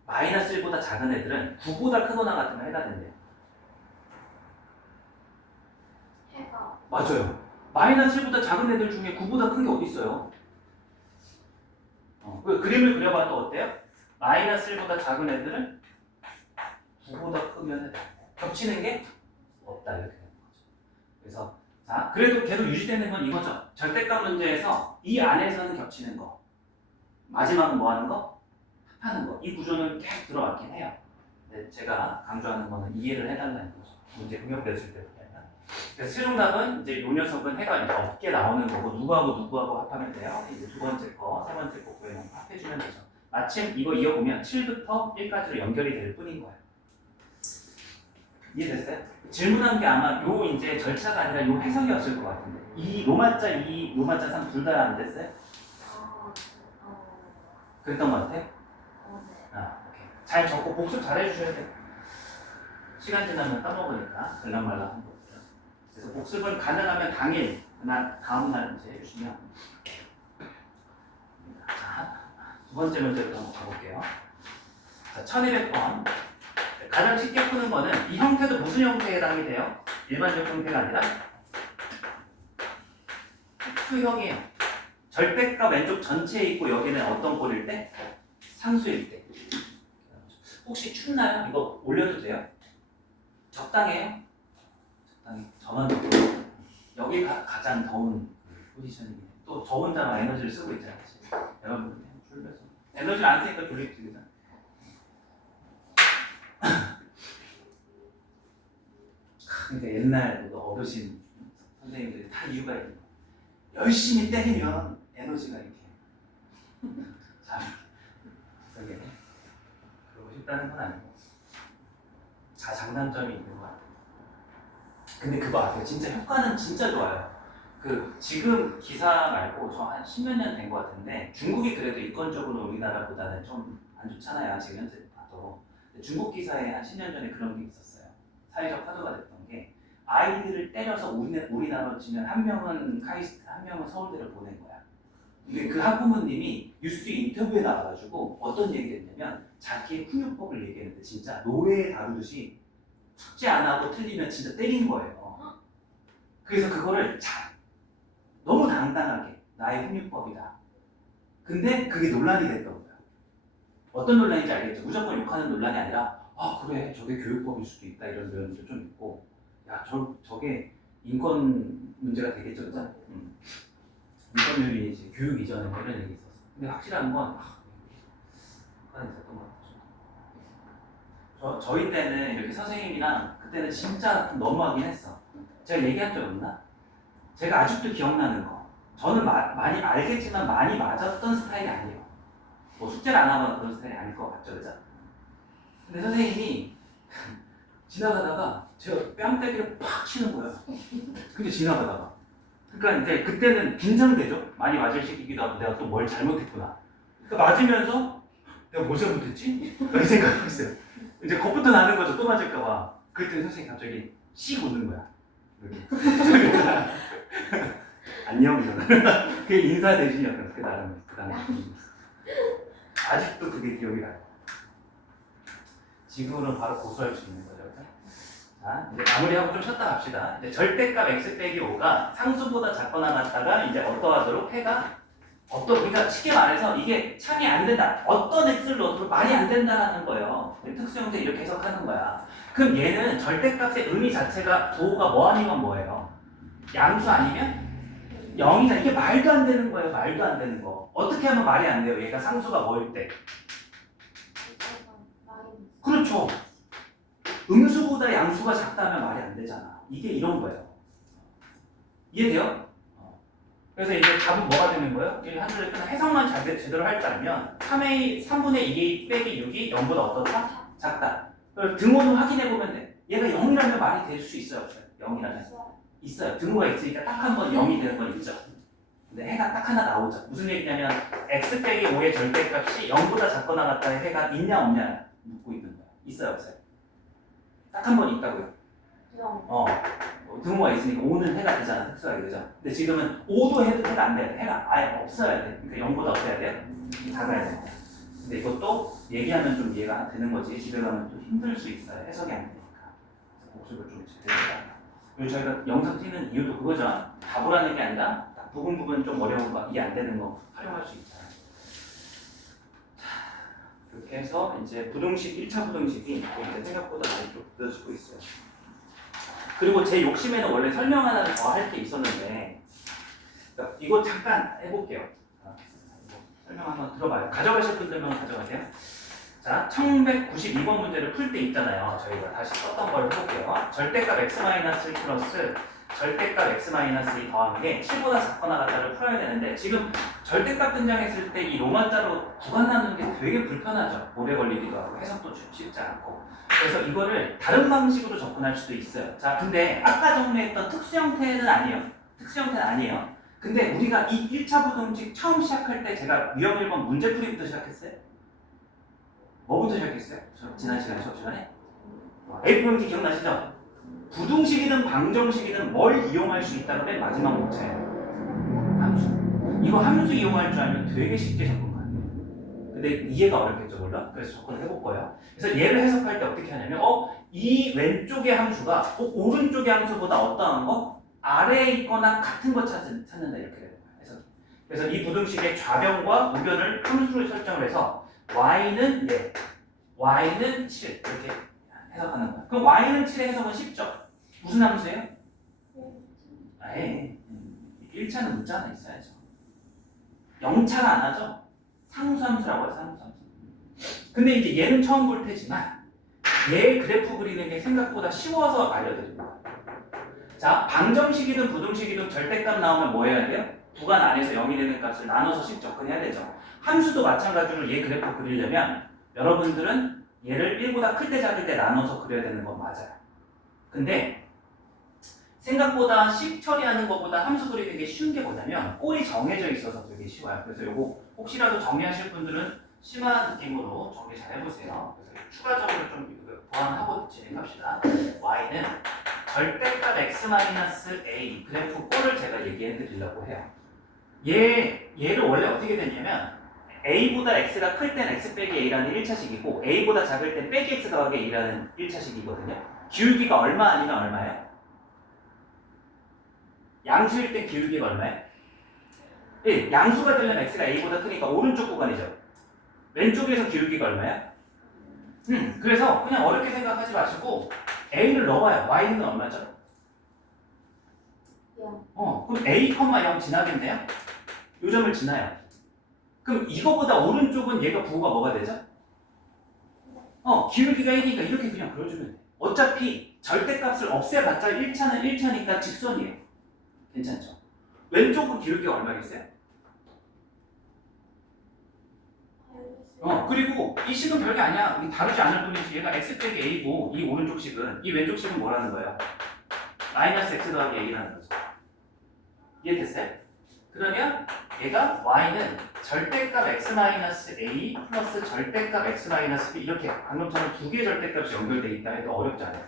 마이너스 1보다 작은 애들은 9보다 크거나 같으면 해가 된대요. 해가 맞아요. 마이너스 1보다 작은 애들 중에 9보다 큰 게 어디 있어요? 그 그림을 그려봐도 어때요? 마이너스 1보다 작은 애들은 9보다 크면 겹치는 게 없다 이렇게 되는 거죠. 그래서 자, 그래도 계속 유지되는 건 이거죠. 절대값 문제에서 이 안에서는 겹치는 거. 마지막은 뭐 하는 거? 합하는 거. 이 구조는 계속 들어왔긴 해요. 근데 제가 강조하는 거는 이해를 해달라는 거죠. 문제 응용됐을 때 보면. 그래서 최종답은 이제 요 녀석은 해가 이제 없게 나오는 거고 누구하고 합하면 돼요. 이제 두 번째 거, 세 번째 거 구해놓고 합해주면 되죠. 마침 이거 이어보면 7부터 1까지로 연결이 될 뿐인 거예요. 이해됐어요? 질문한 게 아마 요 이제 절차가 아니라 요 해석이었을 것 같은데 이 로마자 2, 로마자 3 둘 다 안 됐어요? 그랬던 것 같아요? 네. 오케이. 잘 적고 복습 잘 해주셔야 돼요. 시간 지나면 까먹으니까 들락말락 한 거고요. 그래서 복습은 가능하면 당일, 다음 날 이제 해주시면 자, 두 번째 문제부터 한번 가볼게요. 자, 1200번. 가장 쉽게 푸는 거는 이 형태도 무슨 형태에 해당이 돼요? 일반적 형태가 아니라 수형이에요. 절대값 왼쪽 전체에 있고 여기는 어떤 꼴일 때? 상수일 때. 혹시 춥나요? 이거 올려도 돼요? 적당해요? 적당히. 저만 여기가 가장 더운 포지션이에요. 또 저 혼자 막 에너지를 쓰고 있잖아요. 여러분 졸려서 에너지를 안 쓰니까 졸리지잖아. 그러니까 옛날 어르신 선생님들이 다 이유가 있는 거예요. 열심히 때리면 에너지가 이렇게 잘 그게 그러고 싶다는 건 아니고 다 장단점이 있는 거 같아요. 근데 그거 아세요? 진짜 효과는 진짜 좋아요. 그 지금 기사 말고 저 한 10몇 년 된 것 같은데 중국이 그래도 인권적으로 우리나라보다는 좀 안 좋잖아요. 지금 현재 봐도. 근데 중국 기사에 한 10년 전에 그런 게 있었어요. 사회적 화두가 됐던 게 아이들을 때려서 우리나라로 치면 한 명은 카이스트, 한 명은 서울대를 보낸 거야. 근데 그 학부모님이 뉴스 인터뷰에 나와가지고 어떤 얘기를 했냐면 자기의 훈육법을 얘기했는데 진짜 노예 다루듯이 숙제 안 하고 틀리면 진짜 때린 거예요. 그래서 그거를 너무 당당하게 나의 훈육법이다. 근데 그게 논란이 됐던 거야. 어떤 논란인지 알겠죠? 무조건 욕하는 논란이 아니라 아 그래 저게 교육법일 수도 있다 이런 면도 좀 있고 야 저게 인권 문제가 되겠죠, 그죠? 인권윤리 이제 교육 이전에 뭐 이런 얘기 있었어. 근데 확실한 건 약간 있었던 것 같아요. 저희 때는 이렇게 선생님이랑 그때는 진짜 너무하긴 했어. 제가 얘기한 적 없나? 제가 아직도 기억나는 거. 저는 많이 알겠지만 많이 맞았던 스타일이 아니에요. 뭐 숙제를 안 하면 그런 스타일이 아닐 것 같죠, 그죠? 근데 선생님이 지나가다가 제가 뺨때기를 팍 치는 거예요. 근데 지나가다가. 그러니까 이제 그때는 긴장되죠. 많이 맞을 시기기도 하고 내가 또 뭘 잘못했구나. 그러니까 맞으면서 내가 뭘 잘못했지? 그런 생각을 했어요. 이제 겁부터 나는 거죠. 또 맞을까 봐. 그때 선생님이 갑자기 씩 웃는 거야. 이렇게. 안녕 이러는. 그게 인사 대신이었던 그 나름 그 당시. 아직도 그게 기억이 나요. 지금으로는 바로 고소할 수 있는 거죠. 자, 이제 마무리하고 좀 쉬었다 갑시다. 이제 절대값 x 빼기 5가 상수보다 작거나 같다가 이제 어떠하도록 해가 그러니까 쉽게 말해서 이게 참이 안 된다. 어떤 x를 넣어도 말이 안 된다라는 거예요. 특수 형태 이렇게 해석하는 거야. 그럼 얘는 절대값의 의미 자체가 부호가 뭐 아니면 뭐예요? 양수 아니면 0이다. 이게 말도 안 되는 거예요. 말도 안 되는 거. 어떻게 하면 말이 안 돼요? 얘가 상수가 뭐일 때? 그렇죠. 음수보다 양수가 작다면 말이 안 되잖아. 이게 이런 거예요. 이해돼요? 그래서 이제 답은 뭐가 되는 거예요? 한 줄에 끝나 해석만 제대로 할 줄 알면 3분의 2 빼기 6이 0보다 어떻다? 작다. 그래서 등호는 확인해 보면 돼. 얘가 0이라면 말이 될 수 있어요? 없어요? 0이라면? 있어요. 등호가 있으니까 딱 한 번 0이 되는 건 있죠. 근데 해가 딱 하나 나오죠. 무슨 얘기냐면 x 빼기 5의 절대값이 0보다 작거나 같다의 해가 있냐 없냐 묻고 있는 거야. 있어요 없어요? 딱 한 번 있다고요. 등호가 있으니까 5는 해가 되잖아. 특수하게 되죠. 근데 지금은 5도 해가 안 돼요. 해가 아예 없어야 돼. 그러니까 0보다 어때야 돼요? 작아야 돼. 근데 이것도 얘기하면 좀 이해가 되는 거지. 집에 가면 좀 힘들 수 있어요. 해석이 안 되니까. 복습을 좀 제대로 해야. 그리고 저희가 영상 찍는 이유도 그거죠. 답을 게 아니라 부분 좀 어려운 거, 이해 안 되는 거 활용할 수 있잖아요. 이렇게 해서 이제 부등식, 1차 부등식이 이제 생각보다 많이 좀 늦어지고 있어요. 그리고 제 욕심에는 원래 설명 하나를 더 할 게 있었는데, 이거 잠깐 해볼게요. 설명 한번 들어봐요. 가져가실 분들만 가져가세요. 자, 1192번 문제를 풀 때 있잖아요. 저희가 다시 썼던 걸 해볼게요. 절대값 x-1 플러스 절대값 x-2 더한 게 7보다 작거나 같다를 풀어야 되는데 지금 절대값 등장했을 때 이 로마자로 구간 나누는 게 되게 불편하죠. 오래 걸리기도 하고 해석도 쉽지 않고. 그래서 이거를 다른 방식으로 접근할 수도 있어요. 자, 근데 아까 정리했던 특수 형태는 아니에요. 특수 형태는 아니에요. 근데 우리가 이 1차 부등식 처음 시작할 때 제가 유형 1번 문제풀이부터 시작했어요. 뭐부터 시작했어요? 지난 시간에 수업 시간에? A4형태 기억나시죠? 부등식이든 방정식이든 뭘 이용할 수 있다는 맨 마지막 문제예요. 함수. 이거 함수 이용할 줄 알면 되게 쉽게 접근 가능해요. 근데 이해가 어렵겠죠, 물론. 그래서 조건을 해볼 거예요. 그래서 얘를 해석할 때 어떻게 하냐면, 이 왼쪽의 함수가 오른쪽의 함수보다 어떠한 거? 아래에 있거나 같은 거 찾는다 이렇게 되는 거예요. 그래서 이 부등식의 좌변과 우변을 함수로 설정을 해서 y는 얘, y는 7 이렇게 해석하는 거예요. 그럼 y는 7의 해석은 쉽죠? 무슨 함수예요? 아예 1차는 문자 하나 있어야죠. 0차는 안 하죠? 상수함수라고 해요, 상수함수. 근데 이제 얘는 처음 볼 테지만 얘 그래프 그리는 게 생각보다 쉬워서 알려드립니다. 자, 방정식이든 부등식이든 절대값 나오면 뭐 해야 돼요? 구간 안에서 0이 되는 값을 나눠서 식 접근해야 되죠. 함수도 마찬가지로 얘 그래프 그리려면 여러분들은 얘를 1보다 클 때 작을 때 나눠서 그려야 되는 건 맞아요. 근데 생각보다 식 처리하는 것보다 함수 그리는 게 쉬운 게 뭐냐면 꼴이 정해져 있어서 되게 쉬워요. 그래서 요거 혹시라도 정리하실 분들은 심한 느낌으로 정리 잘 해보세요. 그래서 추가적으로 좀 보완하고 진행합시다. y는 절대값 x-a 그래프 꼴을 제가 얘기해 드리려고 해요. 얘를 원래 어떻게 됐냐면 a보다 x가 클 땐 x 빼기 a라는 1차식이고 a보다 작을 땐 빼기 x 더하기 a라는 1차식이거든요. 기울기가 얼마 아니면 얼마예요? 양수일 때 기울기가 얼마예요? 예, 양수가 되려면 x가 a보다 크니까 오른쪽 구간이죠. 왼쪽에서 기울기가 얼마야? 그래서 그냥 어렵게 생각하지 마시고 a를 넣어봐요. y는 얼마죠? 0. 그럼 a, 0 지나겠네요? 요 점을 지나요. 그럼 이거보다 오른쪽은 얘가 부호가 뭐가 되죠? 기울기가 1이니까 이렇게 그냥 그려주면 돼. 어차피 절대값을 없애봤자 1차는 1차니까 직선이에요. 괜찮죠? 왼쪽은 기울기가 얼마겠어요? 그리고 이 식은 별게 아니야. 우리 다루지 않을 뿐이지 얘가 x 빼기 a고 이 오른쪽 식은 이 왼쪽 식은 뭐라는 거예요? 마이너스 x 더하기 a라는 거죠. 이해됐어요? 그러면 얘가 y는 절대값 x-a 플러스 절대값 x-b 이렇게 방금처럼 두 개의 절대값이 연결되어 있다 해도 어렵지 않아요.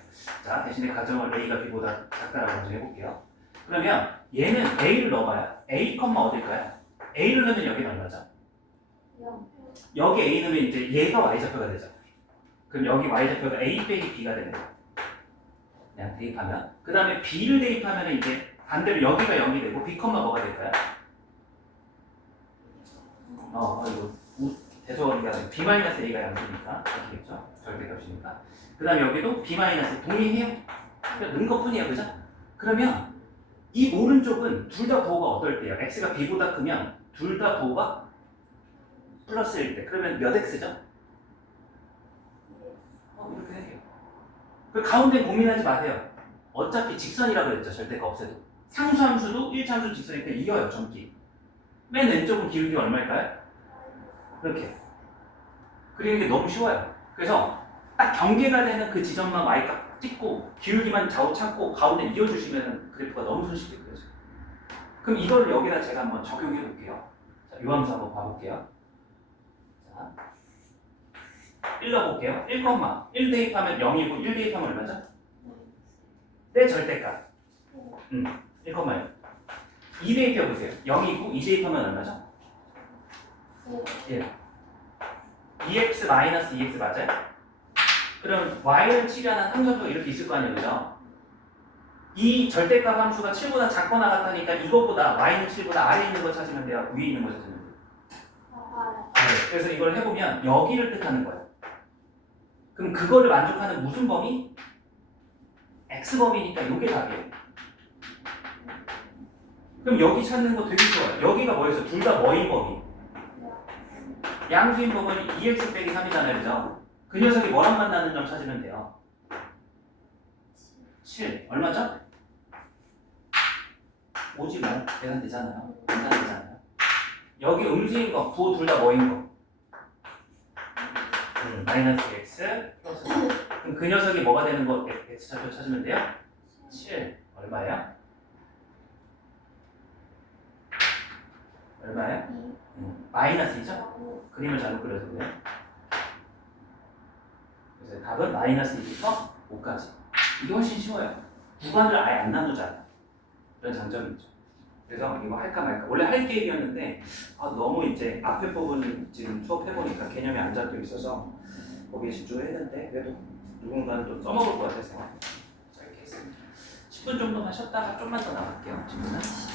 자, 대신에 가정을 a가 b보다 작다라고 먼저 해볼게요. 그러면 얘는 a를 넣어봐요. a, 어딜까요? a를 넣으면 여기는 얼마죠? 0. 여기 a 넣으면 이제 얘가 y좌표가 되죠. 그럼 여기 y좌표가 a 빼기 b가 되는 거예요. 그냥 대입하면. 그 다음에 b를 대입하면 이제 반대로 여기가 0이 되고 b, 뭐가 될까요? 이거 대소하기가 b-a가 양수니까 이렇게겠죠. 절대값이니까. 그 다음에 여기도 b- 동일해요. 는 것뿐이에요, 그죠? 그러면 이 오른쪽은 둘 다 부호가 어떨 때요? x가 b보다 크면 둘 다 부호가 플러스일 때. 그러면 몇 x죠? 이렇게 해요. 그 가운데 고민하지 마세요. 어차피 직선이라고 그랬죠, 절대가 없애도. 상수함수도 1차함수 직선이니까 이겨요, 점기. 맨 왼쪽은 기울기 얼마일까요? 이렇게. 그리는 게 너무 쉬워요. 그래서 딱 경계가 되는 그 지점만 y값 찍고 기울기만 좌우 찾고 가운데 이어주시면 그래프가 너무 손쉽게 그려져요. 그럼 이걸 여기다 제가 한번 적용해 볼게요. 자, 요 함수 한번 봐볼게요. 자, 1 넣어볼게요. 1 대입하면 0이고 1 대입하면 얼마죠? 내 절대값. 1,0. 2 대입해보세요. 0이고 2 대입하면 얼마죠? 1. 2x 마이너스 2x 맞아요? 그럼 y를 치려는 함수가 이렇게 있을 거 아니에요, 그죠? 이 절대값 함수가 7보다 작거나 같다니까 이것보다 y는 7보다 아래에 있는 거 찾으면 돼요? 위에 있는 거 찾으면 돼요? 그래서 이걸 해보면 여기를 뜻하는 거예요. 그럼 그거를 만족하는 무슨 범위? x범위니까 이게 답이에요. 그럼 여기 찾는 거 되게 좋아요. 여기가 뭐였어? 둘 다 뭐인 범위? 양수인 범위 2x 빼기 3이잖아요, 그죠? 그 녀석이 뭐랑 만나는 점 찾으면 돼요. 7. 얼마죠? 5지 뭐. 계산되잖아요. 계산되잖아요. 여기 음수인 거, 부호 둘 다 뭐인 거? 마이너스 x 플러스 4. 그럼 그 녀석이 뭐가 되는 거 x좌표 찾으면 돼요? 7. 얼마예요? 얼마예요? 마이너스 2죠? 그림을 잘못 그려서 그래요. 그래서 답은 마이너스 2부터 5까지. 이게 훨씬 쉬워요. 구간을 아예 안 나누잖아요. 이런 장점이 있죠. 그래서 이거 할까 말까. 원래 할 계획이었는데 너무 이제 앞에 부분 지금 수업해보니까 개념이 안 잡혀 있어서 거기에 집중을 했는데 그래도 누군가는 또 써먹을 것 같아서 짧게 했습니다. 10분 정도만 쉬었다가 좀만 더 나갈게요. 10분은.